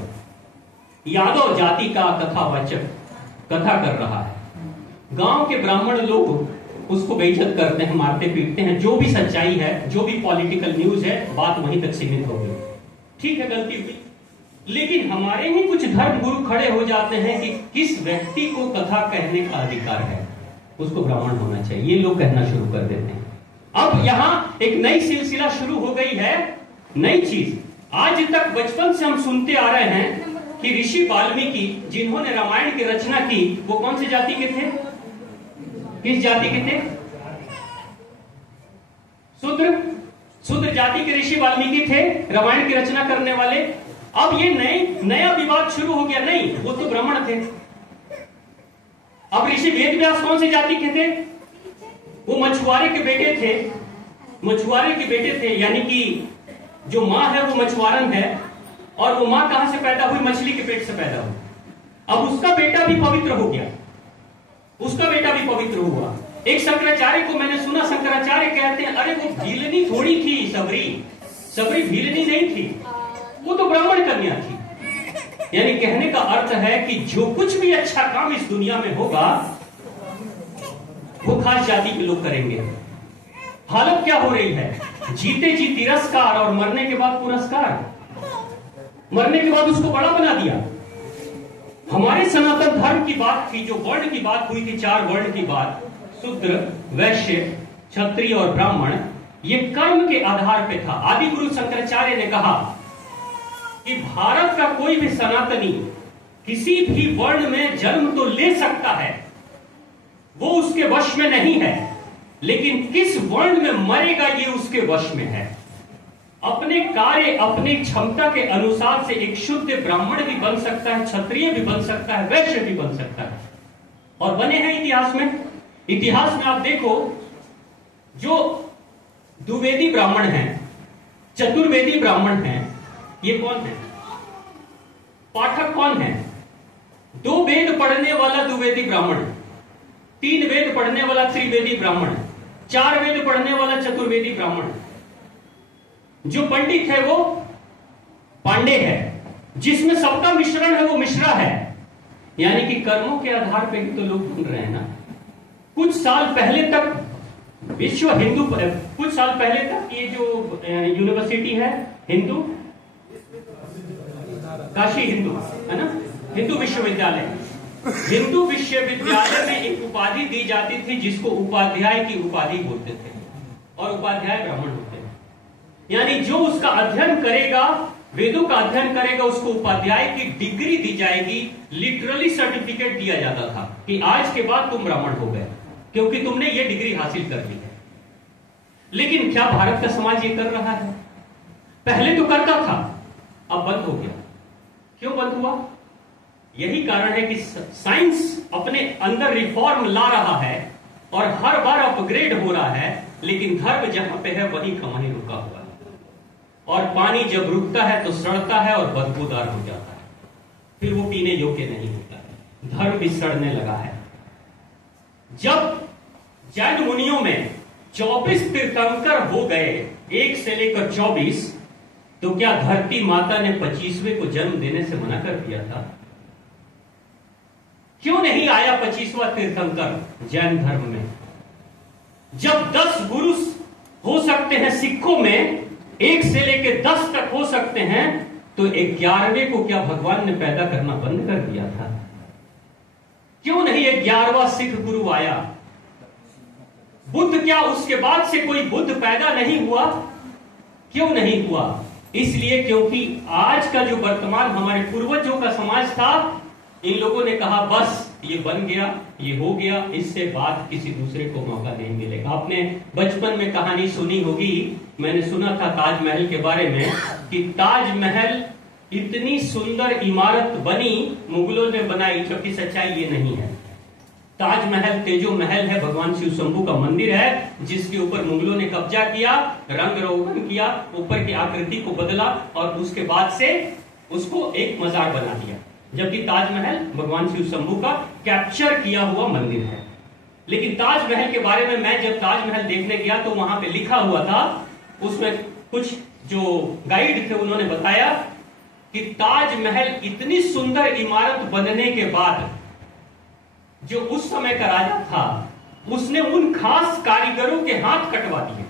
यादव जाति का कथावाचक कथा कर रहा है, गांव के ब्राह्मण लोग उसको बेइज्जत करते हैं, मारते पीटते हैं। जो भी सच्चाई है, जो भी पॉलिटिकल न्यूज है, बात वहीं तक सीमित हो गई। ठीक है, गलती हुई, लेकिन हमारे ही कुछ धर्म गुरु खड़े हो जाते हैं कि किस व्यक्ति को कथा कहने का अधिकार है, उसको ब्राह्मण होना चाहिए, ये लोग कहना शुरू कर देते हैं। अब यहां एक नई सिलसिला शुरू हो गई है, नई चीज। आज तक बचपन से हम सुनते आ रहे हैं कि ऋषि वाल्मीकि जिन्होंने रामायण की रचना की, वो कौन सी जाति के थे, किस जाति के थे? शूद्र जाति के ऋषि वाल्मीकि थे, रामायण की रचना करने वाले। अब ये नया विवाद शुरू हो गया, नहीं वो तो ब्राह्मण थे। अब ऋषि वेदव्यास कौन सी जाति के थे? वो मछुआरे के बेटे थे, मछुआरे के बेटे थे, यानी कि जो माँ है वो मछुआरन है, और वो माँ कहां से पैदा हुई? मछली के पेट से पैदा हुई। अब उसका बेटा भी पवित्र हो गया, उसका बेटा भी पवित्र हुआ। एक शंकराचार्य को मैंने सुना, शंकराचार्य कहते हैं अरे वो भीलनी थोड़ी थी, सबरी भीलनी नहीं थी, वो तो ब्राह्मण कन्या थी। यानी कहने का अर्थ है कि जो कुछ भी अच्छा काम इस दुनिया में होगा वो खास जाति के लोग करेंगे। हालत क्या हो रही है? जीते जी तिरस्कार और मरने के बाद पुरस्कार, मरने के बाद उसको बड़ा बना दिया। हमारे सनातन धर्म की बात थी, जो वर्ण की बात हुई थी, 4 वर्ण की बात, शूद्र, वैश्य, क्षत्रिय और ब्राह्मण, ये कर्म के आधार पे था। आदि गुरु शंकराचार्य ने कहा कि भारत का कोई भी सनातनी किसी भी वर्ण में जन्म तो ले सकता है, वो उसके वश में नहीं है, लेकिन किस वर्ण में मरेगा ये उसके वश में है। अपने कार्य, अपनी क्षमता के अनुसार से एक शुद्ध ब्राह्मण भी बन सकता है, क्षत्रिय भी बन सकता है, वैश्य भी बन सकता है, और बने हैं इतिहास में। इतिहास में आप देखो, जो द्विवेदी ब्राह्मण हैं, चतुर्वेदी ब्राह्मण हैं, ये कौन है? पाठक कौन है? 2 वेद पढ़ने वाला द्विवेदी ब्राह्मण, 3 वेद पढ़ने वाला त्रिवेदी ब्राह्मण, 4 वेद पढ़ने वाला चतुर्वेदी ब्राह्मण। जो पंडित है वो पांडे है, जिसमें सबका मिश्रण है वो मिश्रा है। यानी कि कर्मों के आधार पर ही तो लोग ढूंढ रहे हैं ना। कुछ साल पहले तक विश्व हिंदू, कुछ साल पहले तक ये जो यूनिवर्सिटी है हिंदू, काशी हिंदू है ना, हिंदू विश्वविद्यालय, हिंदू विश्वविद्यालय में एक उपाधि दी जाती थी जिसको उपाध्याय की उपाधि बोलते थे, और उपाध्याय ब्राह्मण होते हैं। यानी जो उसका अध्ययन करेगा, वेदों का अध्ययन करेगा, उसको उपाध्याय की डिग्री दी जाएगी। लिटरली सर्टिफिकेट दिया जाता था कि आज के बाद तुम ब्राह्मण हो गए, क्योंकि तुमने ये डिग्री हासिल कर ली है। लेकिन क्या भारत का समाज ये कर रहा है? पहले तो करता था, अब बंद हो गया। क्यों बंद हुआ? यही कारण है कि साइंस अपने अंदर रिफॉर्म ला रहा है और हर बार अपग्रेड हो रहा है, लेकिन धर्म जहां पे है वहीं का वहीं रुका हुआ है। और पानी जब रुकता है तो सड़ता है और बदबूदार हो जाता है, फिर वो पीने योग्य नहीं होता है। धर्म भी सड़ने लगा है। जब जैन मुनियों में 24 तीर्थंकर हो गए, 1 से लेकर 24, तो क्या धरती माता ने 25वें को जन्म देने से मना कर दिया था? क्यों नहीं आया 25वां तीर्थंकर जैन धर्म में? जब 10 गुरु हो सकते हैं सिखों में, 1 से लेकर 10 तक हो सकते हैं, तो 11वें को क्या भगवान ने पैदा करना बंद कर दिया था? क्यों नहीं 11वां सिख गुरु आया? बुद्ध, क्या उसके बाद से कोई बुद्ध पैदा नहीं हुआ? क्यों नहीं हुआ? इसलिए क्योंकि आज का जो वर्तमान हमारे पूर्वजों का समाज था, इन लोगों ने कहा बस ये बन गया, ये हो गया, इससे बाद किसी दूसरे को मौका नहीं मिलेगा। आपने बचपन में कहानी सुनी होगी, मैंने सुना था ताजमहल के बारे में, कि ताजमहल इतनी सुंदर इमारत बनी, मुगलों ने बनाई, जबकि सच्चाई ये नहीं है। ताजमहल तेजो महल है, भगवान शिव शंभू का मंदिर है, जिसके ऊपर मुगलों ने कब्जा किया, रंग रोगन किया, ऊपर की आकृति को बदला और उसके बाद से उसको एक मजार बना दिया। जबकि ताजमहल भगवान शिव शंभू का कैप्चर किया हुआ मंदिर है। लेकिन ताजमहल के बारे में मैं जब ताजमहल देखने गया तो वहां पे लिखा हुआ था, उसमें कुछ जो गाइड थे उन्होंने बताया कि ताजमहल इतनी सुंदर इमारत बनने के बाद जो उस समय का राजा था, उसने उन खास कारीगरों के हाथ कटवा दिए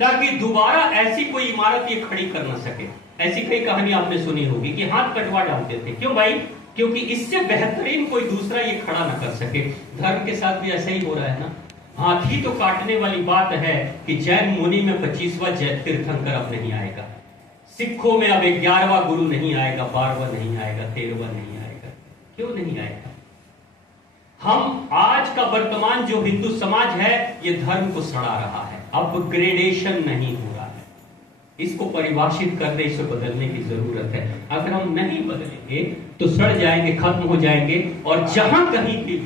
ताकि दोबारा ऐसी कोई इमारत ये खड़ी कर ना सके। ऐसी कई कहानी आपने सुनी होगी कि हाथ कटवा डालते थे। क्यों भाई? क्योंकि इससे बेहतरीन कोई दूसरा ये खड़ा ना कर सके। धर्म के साथ भी ऐसा ही हो रहा है ना। हाथी तो काटने वाली बात है कि जैन मुनि में 25वां तीर्थंकर अब नहीं आएगा, सिखों में अब 11वां गुरु नहीं आएगा, 12वां नहीं आएगा, 13वां नहीं आएगा। क्यों नहीं आएगा? हम आज का वर्तमान जो हिंदू समाज है, ये धर्म को सड़ा रहा है, अपग्रेडेशन नहीं हो रहा है। इसको परिभाषित करने, इसे बदलने की जरूरत है। अगर हम नहीं बदलेंगे तो सड़ जाएंगे, खत्म हो जाएंगे, और जहां कहीं भी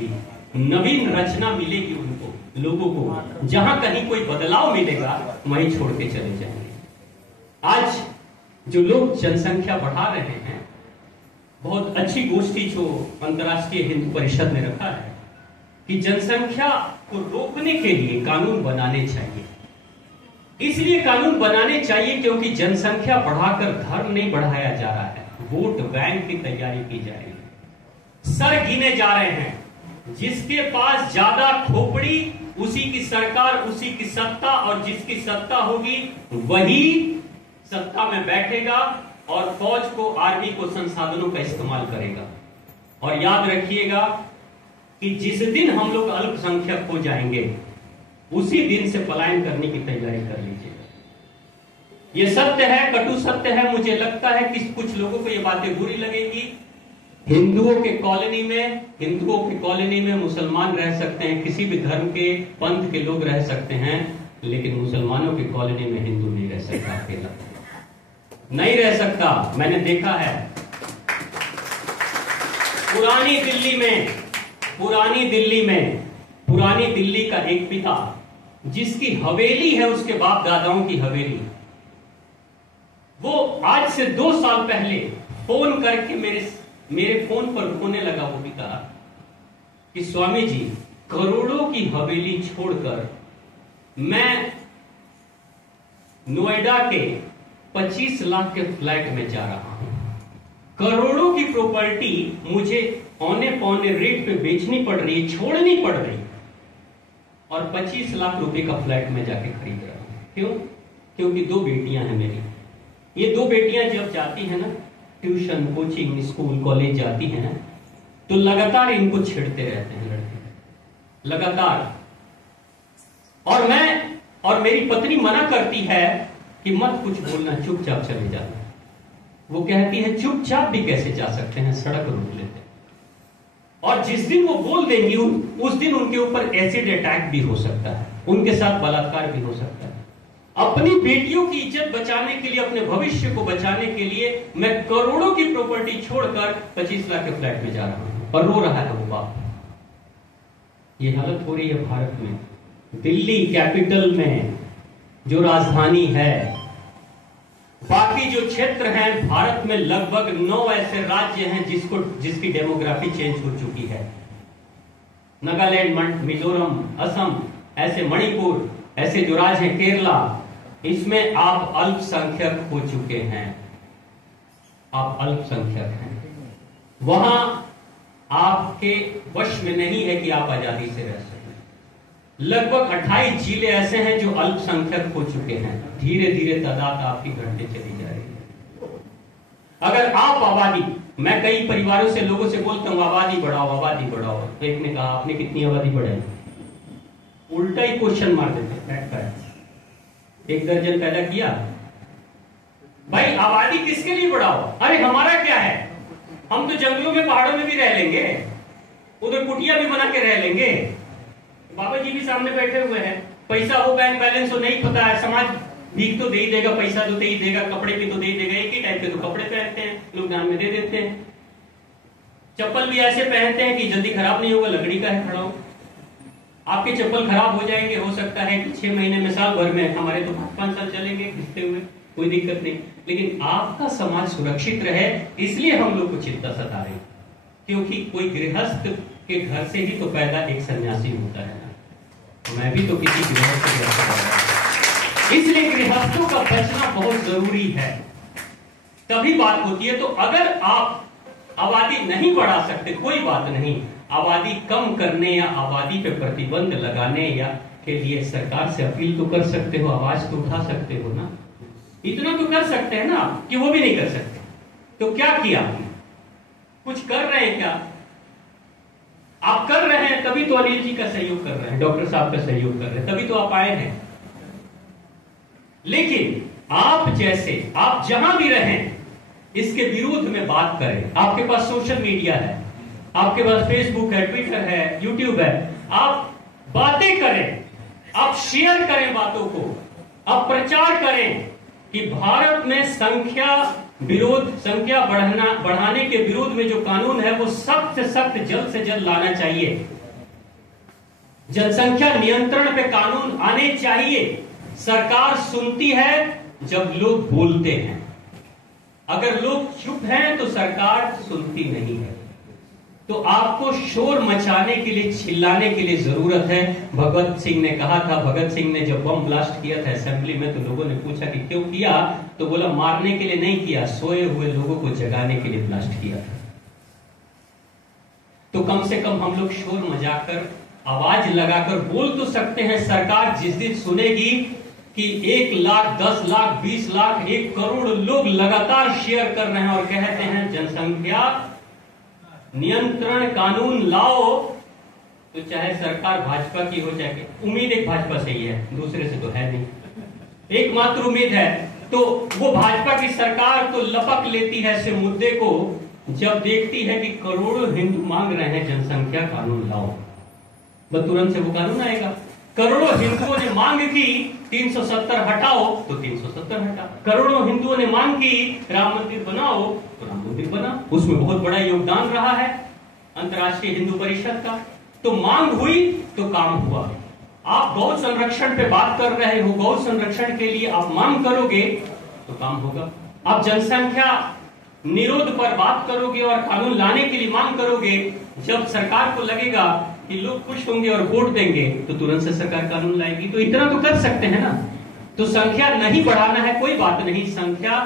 नवीन रचना मिलेगी उनको, लोगों को जहां कहीं कोई बदलाव मिलेगा, वहीं छोड़ के चले जाएंगे। आज जो लोग जनसंख्या बढ़ा रहे हैं, बहुत अच्छी गोष्ठी जो अंतर्राष्ट्रीय हिंदू परिषद ने रखा है कि जनसंख्या को रोकने के लिए कानून बनाने चाहिए। इसलिए कानून बनाने चाहिए क्योंकि जनसंख्या बढ़ाकर धर्म नहीं बढ़ाया जा रहा है, वोट बैंक की तैयारी की जा रही है। सर गिने जा रहे हैं, जिसके पास ज्यादा खोपड़ी उसी की सरकार, उसी की सत्ता, और जिसकी सत्ता होगी वही सत्ता में बैठेगा और फौज को, आर्मी को, संसाधनों का इस्तेमाल करेगा। और याद रखिएगा कि जिस दिन हम लोग अल्पसंख्यक हो जाएंगे, उसी दिन से पलायन करने की तैयारी कर लीजिएगा। यह सत्य है, कटु सत्य है। मुझे लगता है कि कुछ लोगों को यह बातें बुरी लगेगी। हिंदुओं के कॉलोनी में मुसलमान रह सकते हैं, किसी भी धर्म के पंथ के लोग रह सकते हैं, लेकिन मुसलमानों की कॉलोनी में हिंदू नहीं रह सकता, अकेला नहीं रह सकता। मैंने देखा है पुरानी दिल्ली का एक पिता, जिसकी हवेली है उसके बाप दादाओं की हवेली, वो आज से 2 साल पहले फोन करके मेरे फोन पर रोने लगा। वो पिता कि स्वामी जी, करोड़ों की हवेली छोड़कर मैं नोएडा के 25 लाख के फ्लैट में जा रहा हूं। करोड़ों की प्रॉपर्टी मुझे औने पौने रेट पे बेचनी पड़ रही है, छोड़नी पड़ रही है, और 25 लाख रुपए का फ्लैट में जाके खरीद रहा हूं। क्यों? क्योंकि 2 बेटियां हैं मेरी। ये 2 बेटियां जब जाती हैं ना, ट्यूशन, कोचिंग, स्कूल, कॉलेज जाती हैं, तो लगातार इनको छेड़ते रहते हैं लड़के, लगातार। और मेरी पत्नी मना करती है कि मत कुछ बोलना, चुपचाप चले जाना। वो कहती है चुपचाप भी कैसे जा सकते हैं, सड़क रोक लेते हैं। और जिस दिन वो बोल देंगी, उस दिन उनके ऊपर एसिड अटैक भी हो सकता है, उनके साथ बलात्कार भी हो सकता है। अपनी बेटियों की इज्जत बचाने के लिए, अपने भविष्य को बचाने के लिए मैं करोड़ों की प्रॉपर्टी छोड़कर 25 लाख के फ्लैट में जा रहा हूं, और रो रहा है वो बाप। ये हालत हो रही है भारत में। दिल्ली कैपिटल में जो राजधानी है, बाकी जो क्षेत्र हैं भारत में, लगभग 9 ऐसे राज्य हैं जिसकी डेमोग्राफी चेंज हो चुकी है। नागालैंड, मिजोरम, असम, ऐसे मणिपुर, ऐसे जो राज्य हैं, केरला, इसमें आप अल्पसंख्यक हो चुके हैं। आप अल्पसंख्यक हैं। वहां आपके वश में नहीं है कि आप आजादी से रह सकें। लगभग 28 जिले ऐसे हैं जो अल्पसंख्यक हो चुके हैं। धीरे धीरे तादाद आपकी घटते चली जा रही है। अगर आप आबादी, मैं कई परिवारों से, लोगों से बोलता हूं आबादी बढ़ाओ, आबादी बढ़ाओ। एक ने कहा आपने कितनी आबादी बढ़ाई? उल्टा ही क्वेश्चन मार देते। 1 दर्जन पैदा किया, भाई आबादी किसके लिए बढ़ाओ? अरे हमारा क्या है, हम तो जंगलों में पहाड़ों में भी रह लेंगे, उधर कुटिया भी बना के रह लेंगे। बाबा जी भी सामने बैठे हुए हैं, पैसा हो, बैंक बैलेंस हो, नहीं पता है, समाज भीख तो दे ही देगा, पैसा तो दे ही देगा, कपड़े भी तो दे ही देगा। एक ही टाइप के तो कपड़े पहनते हैं लोग, दान में दे देते हैं। चप्पल भी ऐसे पहनते हैं कि जल्दी खराब नहीं होगा, लकड़ी का है, खड़ा हो। आपके चप्पल खराब हो जाएंगे, हो सकता है कि 6 महीने में, साल भर में, हमारे तो 5 साल चलेंगे घिसते हुए, कोई दिक्कत नहीं। लेकिन आपका समाज सुरक्षित रहे, इसलिए हम लोग को चिंता सता रही, क्योंकि कोई गृहस्थ के घर से ही तो पैदा एक सन्यासी होता है ना। मैं भी तो किसी गृहस्थ के घर से पैदा, इसलिए गृहस्थों का बचना बहुत जरूरी है, तभी बात होती है। तो अगर आप आबादी नहीं बढ़ा सकते, कोई बात नहीं, आबादी कम करने या आबादी पे प्रतिबंध लगाने या के लिए सरकार से अपील तो कर सकते हो, आवाज तो उठा सकते हो ना। इतना तो कर सकते हैं ना, कि वो भी नहीं कर सकते। तो क्या किया? कुछ कर रहे हैं क्या? आप कर रहे हैं, तभी तो अनिल जी का सहयोग कर रहे हैं, डॉक्टर साहब का सहयोग कर रहे हैं, तभी तो आप आए हैं। लेकिन आप जैसे, आप जहां भी रहें, इसके विरोध में बात करें। आपके पास सोशल मीडिया है, आपके पास फेसबुक है, ट्विटर है, यूट्यूब है, आप बातें करें, आप शेयर करें बातों को, आप प्रचार करें कि भारत में संख्या बढ़ाने के विरोध में जो कानून है वो सख्त से सख्त, जल्द से जल्द लाना चाहिए। जनसंख्या नियंत्रण पे कानून आने चाहिए। सरकार सुनती है जब लोग बोलते हैं, अगर लोग चुप हैं तो सरकार सुनती नहीं है। तो आपको शोर मचाने के लिए, चिल्लाने के लिए जरूरत है। भगत सिंह ने कहा था, भगत सिंह ने जब बम ब्लास्ट किया था असेंबली में, तो लोगों ने पूछा कि क्यों किया, तो बोला मारने के लिए नहीं किया, सोए हुए लोगों को जगाने के लिए ब्लास्ट किया था। तो कम से कम हम लोग शोर मचाकर, आवाज लगाकर बोल तो सकते हैं। सरकार जिस दिन सुनेगी कि 1 लाख, 10 लाख, 20 लाख, 1 करोड़ लोग लगातार शेयर कर रहे हैं और कहते हैं जनसंख्या नियंत्रण कानून लाओ, तो चाहे सरकार भाजपा की हो, चाहे, उम्मीद एक भाजपा से ही है, दूसरे से तो है नहीं, एकमात्र उम्मीद है। तो वो भाजपा की सरकार तो लपक लेती है इस मुद्दे को, जब देखती है कि करोड़ों हिंदू मांग रहे हैं जनसंख्या कानून लाओ, बस तुरंत से वो कानून आएगा। करोड़ों हिंदुओं ने मांग की 370 हटाओ, तो 370 हटा। करोड़ों हिंदुओं ने मांग की राम मंदिर बनाओ, तो राम मंदिर बना। उसमें बहुत बड़ा योगदान रहा है अंतर्राष्ट्रीय हिंदू परिषद का। तो मांग हुई तो काम हुआ। आप गौ संरक्षण पे बात कर रहे हो, गौ संरक्षण के लिए आप मांग करोगे तो काम होगा। आप जनसंख्या निरोध पर बात करोगे और कानून लाने के लिए मांग करोगे, जब सरकार को लगेगा कि लोग खुश होंगे और वोट देंगे, तो तुरंत से सरकार कानून लाएगी। तो इतना तो कर सकते हैं ना। तो संख्या नहीं बढ़ाना है, कोई बात नहीं, संख्या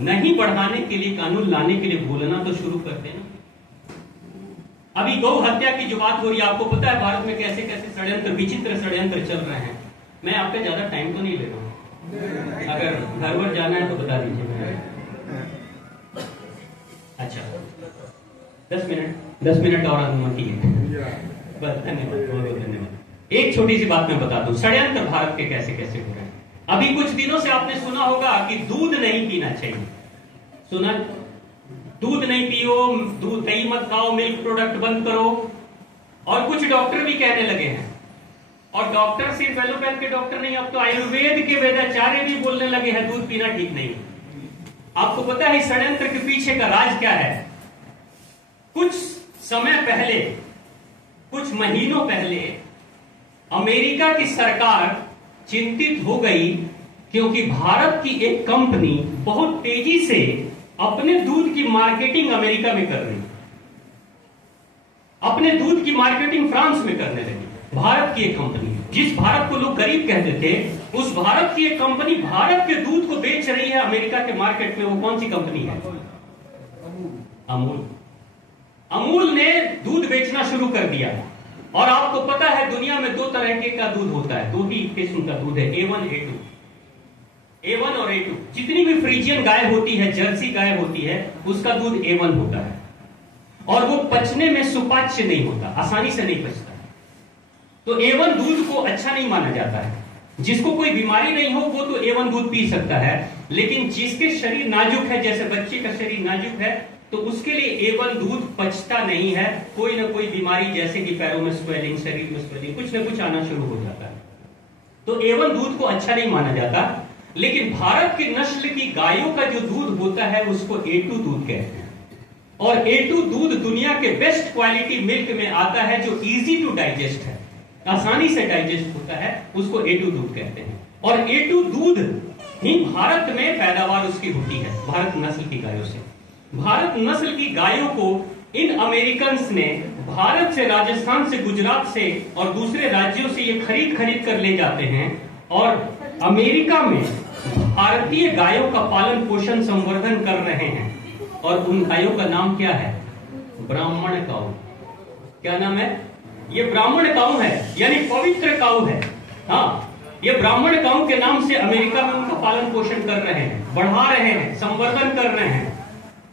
नहीं बढ़ाने के लिए, कानून लाने के लिए बोलना तो शुरू कर देना। अभी गौ हत्या की जो बात हो रही है, आपको पता है भारत में कैसे कैसे षड्यंत्र, विचित्र षड्यंत्र चल रहे हैं। मैं आपका ज्यादा टाइम तो नहीं ले रहा हूं, अगर घर वर जाना है तो बता दीजिए। अच्छा, 10 मिनट और अनुमति है, बस। धन्यवाद, बहुत बहुत धन्यवाद। एक छोटी सी बात मैं बताता हूँ, षड्यंत्र भारत के कैसे कैसे हो रहे हैं। अभी कुछ दिनों से आपने सुना होगा कि दूध नहीं पीना चाहिए, सुना? दूध नहीं पियो, दूध, दही मत खाओ, मिल्क प्रोडक्ट बंद करो। और कुछ डॉक्टर भी कहने लगे हैं, और डॉक्टर सिर्फ एलोपैथ के डॉक्टर नहीं, अब तो आयुर्वेद के वेदाचार्य भी बोलने लगे हैं दूध पीना ठीक नहीं। आपको पता है षड्यंत्र के पीछे का राज क्या है? कुछ समय पहले, कुछ महीनों पहले अमेरिका की सरकार चिंतित हो गई, क्योंकि भारत की एक कंपनी बहुत तेजी से अपने दूध की मार्केटिंग अमेरिका में कर रही, अपने दूध की मार्केटिंग फ्रांस में करने लगी। भारत की एक कंपनी, जिस भारत को लोग गरीब कहते थे, उस भारत की एक कंपनी भारत के दूध को बेच रही है अमेरिका के मार्केट में। वो कौन सी कंपनी है? अमूल। अमूल ने दूध बेचना शुरू कर दिया। और आपको पता है दुनिया में दो तरह का दूध होता है, दो ही किस्म का दूध है, A1 A2। A1 और A2। जितनी भी फ्रीजियन गाय होती है, जर्सी गाय होती है, उसका दूध A1 होता है और वो पचने में सुपाच्य नहीं होता, आसानी से नहीं पचता। तो A1 दूध को अच्छा नहीं माना जाता है। जिसको कोई बीमारी नहीं हो वो तो A1 दूध पी सकता है, लेकिन जिसके शरीर नाजुक है, जैसे बच्चे का शरीर नाजुक है, तो उसके लिए A1 दूध पचता नहीं है। कोई ना कोई बीमारी जैसे कि पैरों में स्वेलिंग, शरीर में स्वेलिंग, कुछ ना कुछ आना शुरू हो जाता है। तो A1 दूध को अच्छा नहीं माना जाता। लेकिन भारत की नस्ल की गायों का जो दूध होता है उसको A2 दूध कहते हैं। और A2 दूध दुनिया के बेस्ट क्वालिटी मिल्क में आता है, जो इजी टू डाइजेस्ट है, आसानी से डाइजेस्ट होता है, उसको A2 दूध कहते हैं। और A2 दूध ही भारत में पैदावार उसकी होती है, भारत नस्ल की गायों से। भारत नस्ल की गायों को इन अमेरिकन्स ने भारत से, राजस्थान से, गुजरात से और दूसरे राज्यों से ये खरीद कर ले जाते हैं और अमेरिका में भारतीय गायों का पालन पोषण संवर्धन कर रहे हैं। और उन गायों का नाम क्या है? ब्राह्मण काऊ। क्या नाम है? ये ब्राह्मण काऊ है, यानी पवित्र काऊ है। हाँ, ये ब्राह्मण काऊ के नाम से अमेरिका में उनका पालन पोषण कर रहे हैं, बढ़ा रहे हैं, संवर्धन कर रहे हैं,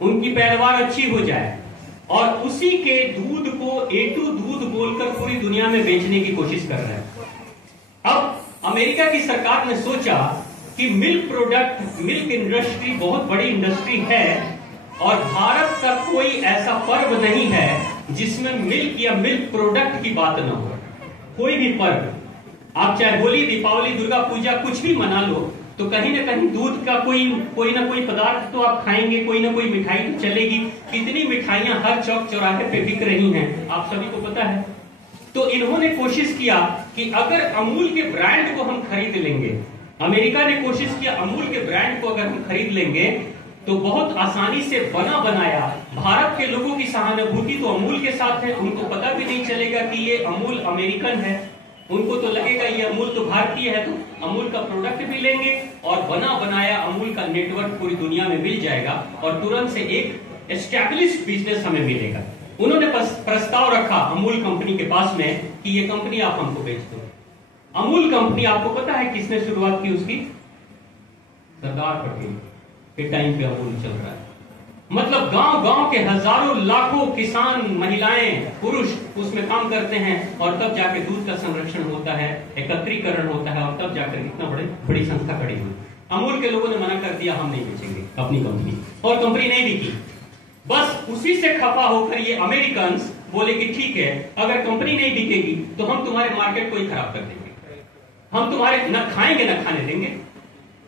उनकी पैदावार अच्छी हो जाए। और उसी के दूध को A2 दूध बोलकर पूरी दुनिया में बेचने की कोशिश कर रहे हैं। अब अमेरिका की सरकार ने सोचा कि मिल्क प्रोडक्ट, मिल्क इंडस्ट्री बहुत बड़ी इंडस्ट्री है और भारत का कोई ऐसा पर्व नहीं है जिसमें मिल्क या मिल्क प्रोडक्ट की बात न हो। कोई भी पर्व, आप चाहे होली, दीपावली, दुर्गा पूजा कुछ भी मना लो, तो कहीं ना कहीं दूध का कोई ना कोई पदार्थ तो आप खाएंगे, कोई ना कोई मिठाई तो चलेगी। कितनी मिठाइयां हर चौक चौराहे पे बिक रही हैं, आप सभी को पता है। तो इन्होंने कोशिश किया कि अगर अमूल के ब्रांड को हम खरीद लेंगे, अमेरिका ने कोशिश किया अमूल के ब्रांड को अगर हम खरीद लेंगे तो बहुत आसानी से बना बनाया, भारत के लोगों की सहानुभूति तो अमूल के साथ है, उनको पता भी नहीं चलेगा कि ये अमूल अमेरिकन है, उनको तो लगेगा ये अमूल तो भारतीय है, तो अमूल का प्रोडक्ट भी लेंगे और बना बनाया अमूल का नेटवर्क पूरी दुनिया में मिल जाएगा और तुरंत से एक एस्टैब्लिश्ड बिजनेस हमें मिलेगा। उन्होंने प्रस्ताव रखा अमूल कंपनी के पास में कि ये कंपनी आप हमको बेच दो। अमूल कंपनी, आपको पता है किसने शुरुआत की उसकी? सरदार पटेल के टाइम पे अमूल चल रहा है। मतलब गांव गांव के हजारों लाखों किसान, महिलाएं, पुरुष उसमें काम करते हैं और तब जाके दूध का संरक्षण होता है, एकत्रीकरण होता है और तब जाकर इतना बड़ी संस्था खड़ी हुई। अमूल के लोगों ने मना कर दिया, हम नहीं बेचेंगे अपनी कंपनी, और कंपनी नहीं बिकी। बस उसी से खफा होकर ये अमेरिकन्स बोले कि ठीक है, अगर कंपनी नहीं बिकेगी तो हम तुम्हारे मार्केट को ही खराब कर देंगे, हम तुम्हारे न खाएंगे न खाने देंगे।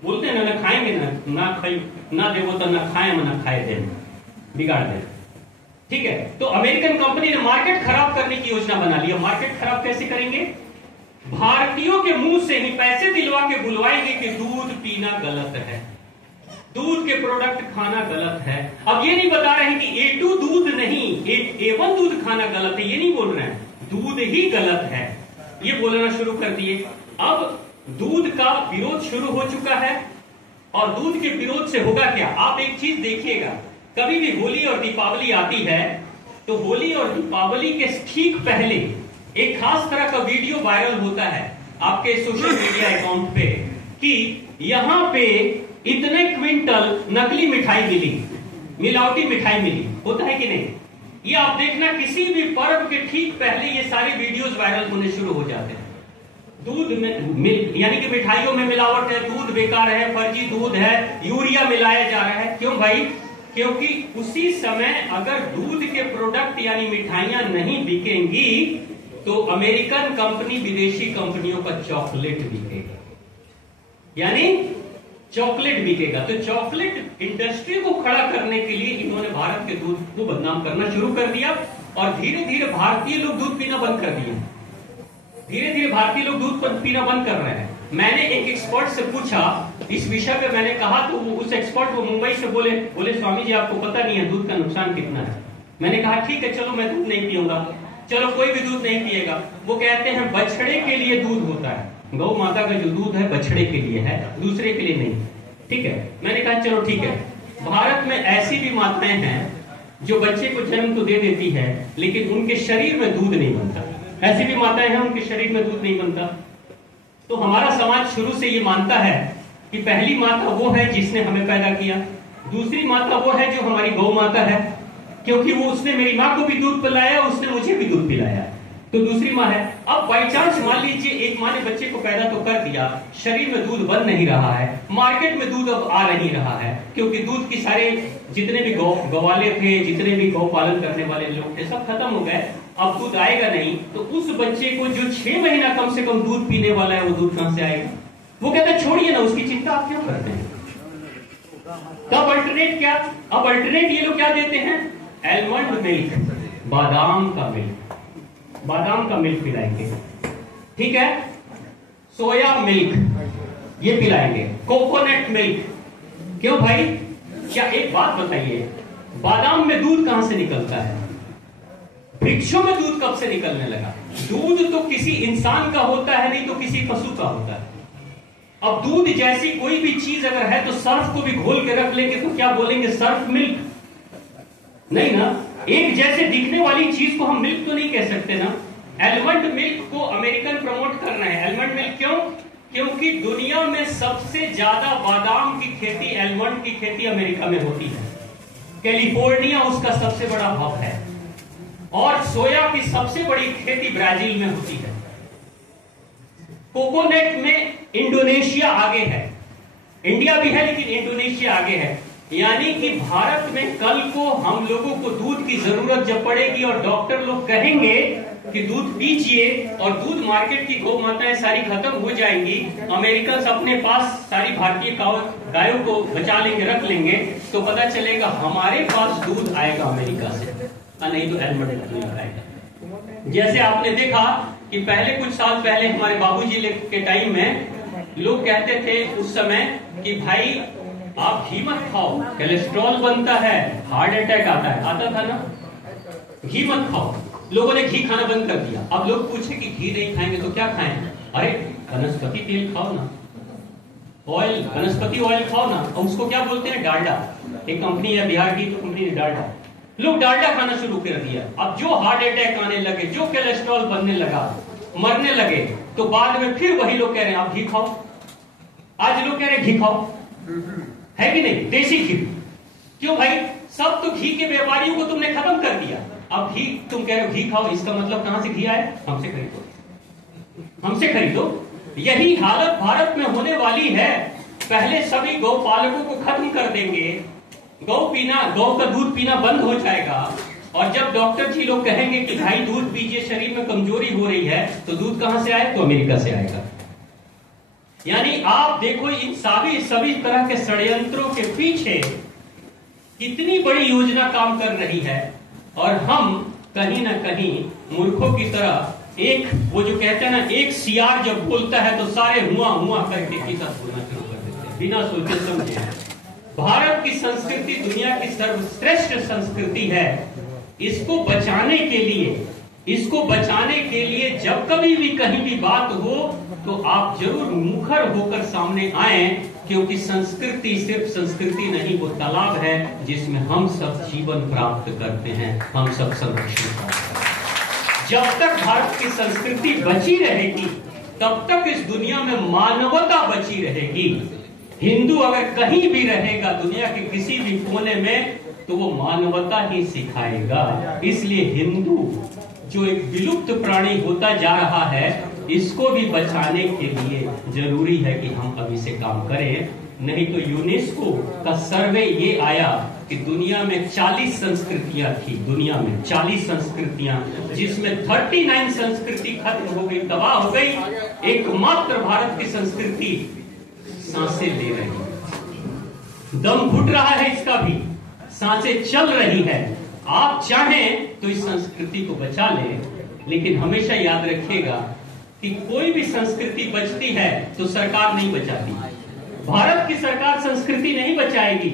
बोलते हैं ना खाएंगे ना देवो तो ना खाए ना खाए दे, बिगाड़ दे। ठीक है, तो अमेरिकन कंपनी ने मार्केट खराब करने की योजना बना ली। मार्केट खराब कैसे करेंगे? भारतीयों के मुंह से ही पैसे दिलवा के बुलवाएंगे कि दूध पीना गलत है, दूध के प्रोडक्ट खाना गलत है। अब ये नहीं बता रहे हैं कि A2 दूध नहीं, A1 दूध खाना गलत है, ये नहीं बोल रहे हैं, दूध ही गलत है, ये बोलना शुरू कर दिए। अब दूध का विरोध शुरू हो चुका है और दूध के विरोध से होगा क्या? आप एक चीज देखिएगा, कभी भी होली और दीपावली आती है तो होली और दीपावली के ठीक पहले एक खास तरह का वीडियो वायरल होता है आपके सोशल मीडिया अकाउंट पे कि यहां पे इतने क्विंटल नकली मिठाई मिली, मिलावटी मिठाई मिली। होता है कि नहीं? ये आप देखना, किसी भी पर्व के ठीक पहले ये सारे वीडियोस वायरल होने शुरू हो जाते हैं। दूध में यानी कि मिठाइयों में मिलावट है, दूध बेकार है, फर्जी दूध है, यूरिया मिलाया जा रहा है। क्यों भाई? क्योंकि उसी समय अगर दूध के प्रोडक्ट यानी मिठाइयां नहीं बिकेंगी तो अमेरिकन कंपनी विदेशी कंपनियों का चॉकलेट बिकेगा, यानी चॉकलेट बिकेगा। तो चॉकलेट इंडस्ट्री को खड़ा करने के लिए इन्होंने भारत के दूध को बदनाम करना शुरू कर दिया और धीरे धीरे भारतीय लोग दूध पीना बंद कर दिए। धीरे धीरे भारतीय लोग दूध पीना बंद कर रहे हैं। मैंने एक एक्सपर्ट से पूछा इस विषय पे, मैंने कहा तो उस एक्सपर्ट को मुंबई से बोले स्वामी जी आपको पता नहीं है दूध का नुकसान कितना है। मैंने कहा ठीक है, चलो मैं दूध नहीं पीऊंगा, चलो कोई भी दूध नहीं पिएगा। वो कहते हैं बछड़े के लिए दूध होता है, गौ माता का जो दूध है बछड़े के लिए है, दूसरे के लिए नहीं। ठीक है, मैंने कहा चलो ठीक है। भारत में ऐसी भी माताएं हैं जो बच्चे को जन्म तो दे देती है लेकिन उनके शरीर में दूध नहीं बनता। ऐसी भी माताएं हैं उनके शरीर में दूध नहीं बनता। तो हमारा समाज शुरू से ये मानता है कि पहली माता वो है जिसने हमें पैदा किया, दूसरी माता वो है जो हमारी गौ माता है, क्योंकि वो उसने मेरी माँ को भी दूध पिलाया, उसने मुझे भी दूध पिलाया, तो दूसरी माँ है। अब बाई चांस मान लीजिए एक माँ ने बच्चे को पैदा तो कर दिया, शरीर में दूध बन नहीं रहा है, मार्केट में दूध अब आ नहीं रहा है, क्योंकि दूध की सारे जितने भी गौवाले थे, जितने भी गौ पालन करने वाले लोग थे, सब खत्म हो गए, अब दूध आएगा नहीं। तो उस बच्चे को जो 6 महीना कम से कम दूध पीने वाला है, वो दूध कहां से आएगा? वो कहता है छोड़िए ना, उसकी चिंता आप क्यों करते हैं? तब अल्टरनेट क्या? अब अल्टरनेट ये लोग क्या देते हैं? एलमंड मिल्क, बादाम का मिल्क, बादाम का मिल्क पिलाएंगे, ठीक है, सोया मिल्क ये पिलाएंगे, कोकोनट मिल्क। क्यों भाई? क्या एक बात बताइए, बादाम में दूध कहां से निकलता है? वृक्षों में दूध कब से निकलने लगा? दूध तो किसी इंसान का होता है, नहीं तो किसी पशु का होता है। अब दूध जैसी कोई भी चीज अगर है तो सर्फ को भी घोल के रख लेंगे तो क्या बोलेंगे? Surf milk? नहीं ना। एक जैसे दिखने वाली चीज को हम मिल्क तो नहीं कह सकते ना। एलमंड मिल्क को अमेरिकन प्रमोट कर रहे हैं। एलमंड मिल्क क्यों? क्योंकि दुनिया में सबसे ज्यादा बादाम की खेती, एलमंड की खेती अमेरिका में होती है। कैलिफोर्निया उसका सबसे बड़ा हब है, और सोया की सबसे बड़ी खेती ब्राजील में होती है। कोकोनट में इंडोनेशिया आगे है, इंडिया भी है लेकिन इंडोनेशिया आगे है। यानी कि भारत में कल को हम लोगों को दूध की जरूरत जब पड़ेगी और डॉक्टर लोग कहेंगे कि दूध पीजिए, और दूध मार्केट की गौ माताएं सारी खत्म हो जाएंगी, अमेरिका अपने पास सारी भारतीय गायों को बचा लेंगे, रख लेंगे, तो पता चलेगा हमारे पास दूध आएगा अमेरिका से, नहीं तो एलमंड मिल्क आएगा। जैसे आपने देखा कि पहले कुछ साल पहले हमारे बाबूजी के टाइम में लोग कहते थे उस समय कि भाई आप घी मत खाओ, कोलेस्ट्रॉल बनता है, हार्ट अटैक आता है, आता था ना, घी मत खाओ। लोगों ने घी खाना बंद कर दिया। अब लोग पूछे कि घी नहीं खाएंगे तो क्या खाएं? अरे वनस्पति तेल खाओ ना, ऑयल, वनस्पति ऑयल खाओ ना। और उसको क्या बोलते हैं? डालडा। एक कंपनी है बिहार की, तो कंपनी ने डालडा, लोग डालडा खाना शुरू कर दिया। अब जो हार्ट अटैक आने लगे, जो कोलेस्ट्रॉल बनने लगा, मरने लगे, तो बाद में फिर वही लोग कह रहे हैं आप घी खाओ। आज लोग कह रहे हैं घी खाओ, है कि नहीं? देसी घी। क्यों भाई? सब तो घी के व्यापारियों को तुमने खत्म कर दिया, अब घी तुम कह रहे हो घी खाओ। इसका मतलब कहां से घी आया? हमसे खरीदो, हमसे खरीदो। यही हालत भारत में होने वाली है। पहले सभी गौपालकों को खत्म कर देंगे, गौ का दूध पीना बंद हो जाएगा, और जब डॉक्टर जी लोग कहेंगे कि भाई दूध पीजिए, शरीर में कमजोरी हो रही है, तो दूध कहां से आए? तो अमेरिका से आएगा। यानी आप देखो इन सभी तरह के षड्यंत्रों के पीछे कितनी बड़ी योजना काम कर रही है, और हम कहीं ना कहीं मूर्खों की तरह एक, वो जो कहते हैं ना, एक सियार जब बोलता है तो सारे हुआ हुआ करके गीता बोलना शुरू कर देते हैं बिना सोचे समझे। भारत की संस्कृति दुनिया की सर्वश्रेष्ठ संस्कृति है। इसको बचाने के लिए जब कभी भी कहीं भी बात हो तो आप जरूर मुखर होकर सामने आए, क्योंकि संस्कृति सिर्फ संस्कृति नहीं, वो तालाब है जिसमें हम सब जीवन प्राप्त करते हैं, हम सब संरक्षण प्राप्त करते हैं। जब तक भारत की संस्कृति बची रहेगी तब तक इस दुनिया में मानवता बची रहेगी। हिंदू अगर कहीं भी रहेगा दुनिया के किसी भी कोने में, तो वो मानवता ही सिखाएगा। इसलिए हिंदू जो एक विलुप्त प्राणी होता जा रहा है, इसको भी बचाने के लिए जरूरी है कि हम अभी से काम करें। नहीं तो यूनेस्को का सर्वे ये आया कि दुनिया में 40 संस्कृतियां थी, दुनिया में 40 संस्कृतियां, जिसमें 39 संस्कृति खत्म हो गई, तबाह हो गई। एकमात्र भारत की संस्कृति सांसें ले रही है, दम घुट रहा है, इसका भी सांसें चल रही है। आप चाहें तो इस संस्कृति को बचा लें, लेकिन हमेशा याद रखिएगा कि कोई भी संस्कृति बचती है तो सरकार नहीं बचाती। भारत की सरकार संस्कृति नहीं बचाएगी,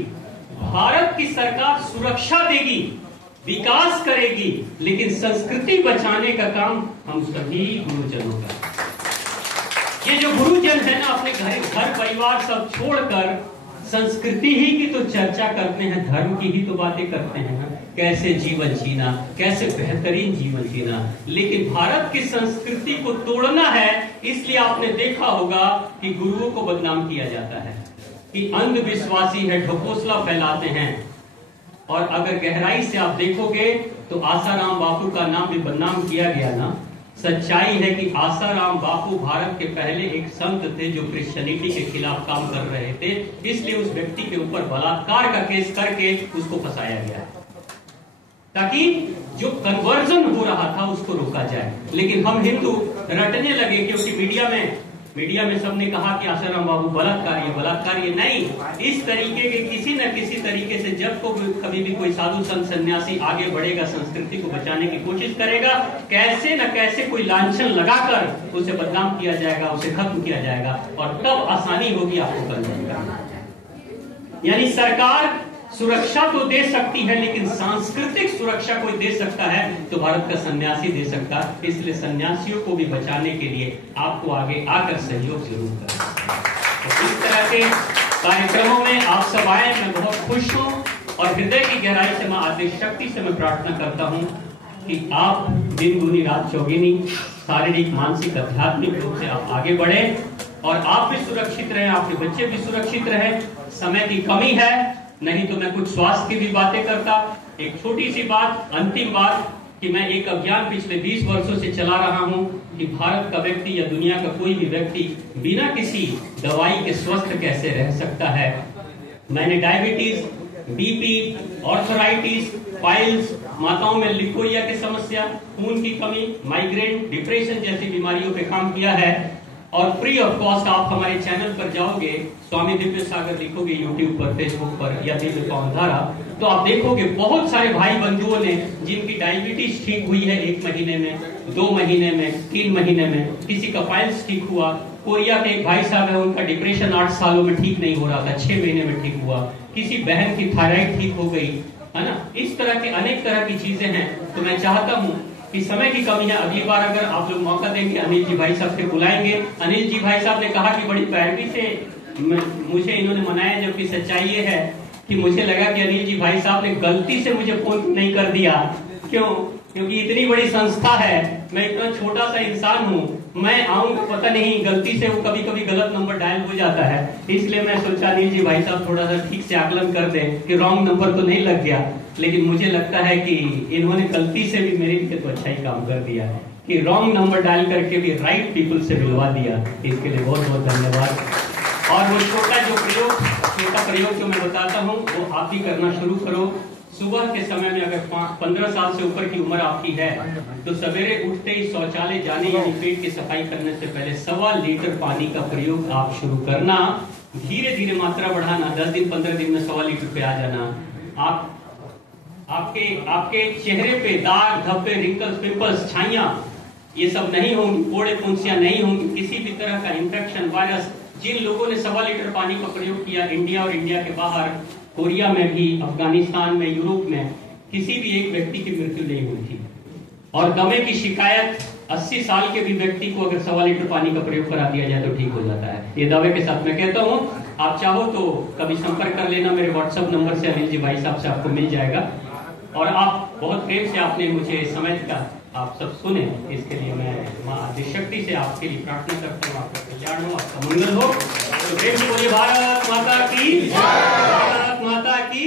भारत की सरकार सुरक्षा देगी, विकास करेगी, लेकिन संस्कृति बचाने का काम हम सभी गुरुजनों का। ये जो गुरुजन है ना, अपने घर परिवार सब छोड़कर संस्कृति ही की तो चर्चा करते हैं, धर्म की ही तो बातें करते हैं ना, कैसे जीवन जीना, कैसे बेहतरीन जीवन जीना। लेकिन भारत की संस्कृति को तोड़ना है, इसलिए आपने देखा होगा कि गुरुओं को बदनाम किया जाता है कि अंधविश्वासी है, ढकोसला फैलाते हैं। और अगर गहराई से आप देखोगे तो आसाराम बापू का नाम भी बदनाम किया गया ना। सच्चाई है कि आसाराम बापू भारत के पहले एक संत थे जो क्रिश्चियनिटी के खिलाफ काम कर रहे थे, इसलिए उस व्यक्ति के ऊपर बलात्कार का केस करके उसको फंसाया गया ताकि जो कन्वर्जन हो रहा था उसको रोका जाए। लेकिन हम हिंदू रटने लगे क्योंकि मीडिया में सबने कहा कि आसाराम बाबू बलात्कार ये नहीं। इस तरीके के किसी न किसी तरीके से जब को कभी भी कोई साधु संत सन्यासी आगे बढ़ेगा, संस्कृति को बचाने की कोशिश करेगा, कैसे न कैसे कोई लांछन लगाकर उसे बदनाम किया जाएगा, उसे खत्म किया जाएगा और तब आसानी होगी आपको कर जाएगा। यानी सरकार सुरक्षा तो दे सकती है लेकिन सांस्कृतिक सुरक्षा कोई दे सकता है तो भारत का सन्यासी दे सकता है। इसलिए सन्यासियों को भी बचाने के लिए आपको आगे आकर सहयोग जरूर करें। तो इस तरह के कार्यक्रमों में आप सब आए, मैं बहुत खुश हूं और हृदय की गहराई से मैं आदिशक्ति से मैं प्रार्थना करता हूं कि आप दिन दुनी रात चौगुनी शारीरिक, मानसिक, आध्यात्मिक रूप से आप आगे बढ़े और आप भी सुरक्षित रहें, आपके बच्चे भी सुरक्षित रहें। समय की कमी है, नहीं तो मैं कुछ स्वास्थ्य की भी बातें करता। एक छोटी सी बात, अंतिम बात, कि मैं एक अभियान पिछले 20 वर्षों से चला रहा हूं कि भारत का व्यक्ति या दुनिया का कोई भी व्यक्ति बिना किसी दवाई के स्वस्थ कैसे रह सकता है। मैंने डायबिटीज, बीपी, ऑर्थराइटिस, पाइल्स, माताओं में लिकोरिया की समस्या, खून की कमी, माइग्रेन, डिप्रेशन जैसी बीमारियों पे काम किया है। और फ्री ऑफ कॉस्ट आप हमारे चैनल पर जाओगे, स्वामी दिव्य सागर लिखोगे यूट्यूब पर, फेसबुक पर या दिव्य पवन धारा, तो आप देखोगे बहुत सारे भाई बंधुओं ने जिनकी डायबिटीज ठीक हुई है 1 महीने में, 2 महीने में, 3 महीने में, किसी का पाइल्स ठीक हुआ। कोरिया के एक भाई साहब है, उनका डिप्रेशन 8 सालों में ठीक नहीं हो रहा था, 6 महीने में ठीक हुआ। किसी बहन की थायराइड ठीक हो गई, है ना। इस तरह की अनेक तरह की चीजें हैं। तो मैं चाहता हूँ कि समय की कमी है, अगली बार अगर आप लोग मौका देंगे अनिल जी भाई साहब से बुलाएंगे। अनिल जी भाई साहब ने कहा कि बड़ी पैरवी से मुझे इन्होंने मनाया, जबकि सच्चाई ये है कि मुझे लगा कि अनिल जी भाई साहब ने गलती से मुझे फोन नहीं कर दिया। क्यों? क्योंकि इतनी बड़ी संस्था है, मैं इतना छोटा सा इंसान हूँ, मैं आऊं पता नहीं गलती से वो कभी कभी गलत नंबर डायल हो जाता है। इसलिए मैं सोचा अनिल जी भाई साहब थोड़ा सा ठीक से आकलन कर दें कि रॉन्ग नंबर तो नहीं लग गया। लेकिन मुझे लगता है कि इन्होंने गलती से भी मेरे लिए तो अच्छा ही काम कर दिया है कि रॉन्ग नंबर डायल करके भी राइट पीपल से मिलवा दिया। इसके लिए बहुत बहुत धन्यवाद। और वो छोटा प्रयोग जो मैं बताता हूँ वो आप भी करना शुरू करो। सुबह के समय में अगर 15 साल से ऊपर की उम्र आपकी है तो सवेरे उठते ही शौचालय जाने यानी पेट की सफाई करने से पहले 1.25 लीटर पानी का प्रयोग आप शुरू करना। धीरे धीरे मात्रा बढ़ाना, 10 दिन 15 दिन में 1.25 लीटर पे आ जाना। आपके चेहरे पे दाग, धब्बे, रिंकल्स, पिंपल्स, छाइयां ये सब नहीं होंगी, फोड़े फुंसियां नहीं होंगी, किसी भी तरह का इंफेक्शन, वायरस। जिन लोगों ने 1.25 लीटर पानी का प्रयोग किया इंडिया और इंडिया के बाहर, कोरिया में भी, अफगानिस्तान में, यूरोप में, किसी भी एक व्यक्ति की मृत्यु नहीं हुई थी। और दमे की शिकायत 80 साल के भी व्यक्ति को अगर 1.25 लीटर पानी का प्रयोग करा दिया जाए तो ठीक हो जाता है। ये दावे के साथ मैं कहता हूँ। आप चाहो तो कभी संपर्क कर लेना, मेरे व्हाट्सएप नंबर से अनिल जी भाई साहब से आपको मिल जाएगा। और आप बहुत प्रेम से आपने मुझे समय का आप सब सुने, इसके लिए मैं मां आदिशक्ति से आपके लिए प्रार्थना करता हूँ, आपका कल्याण हो, आपका मंगल हो। तो प्रेम से बोलिए भारत माता की, भारत माता की।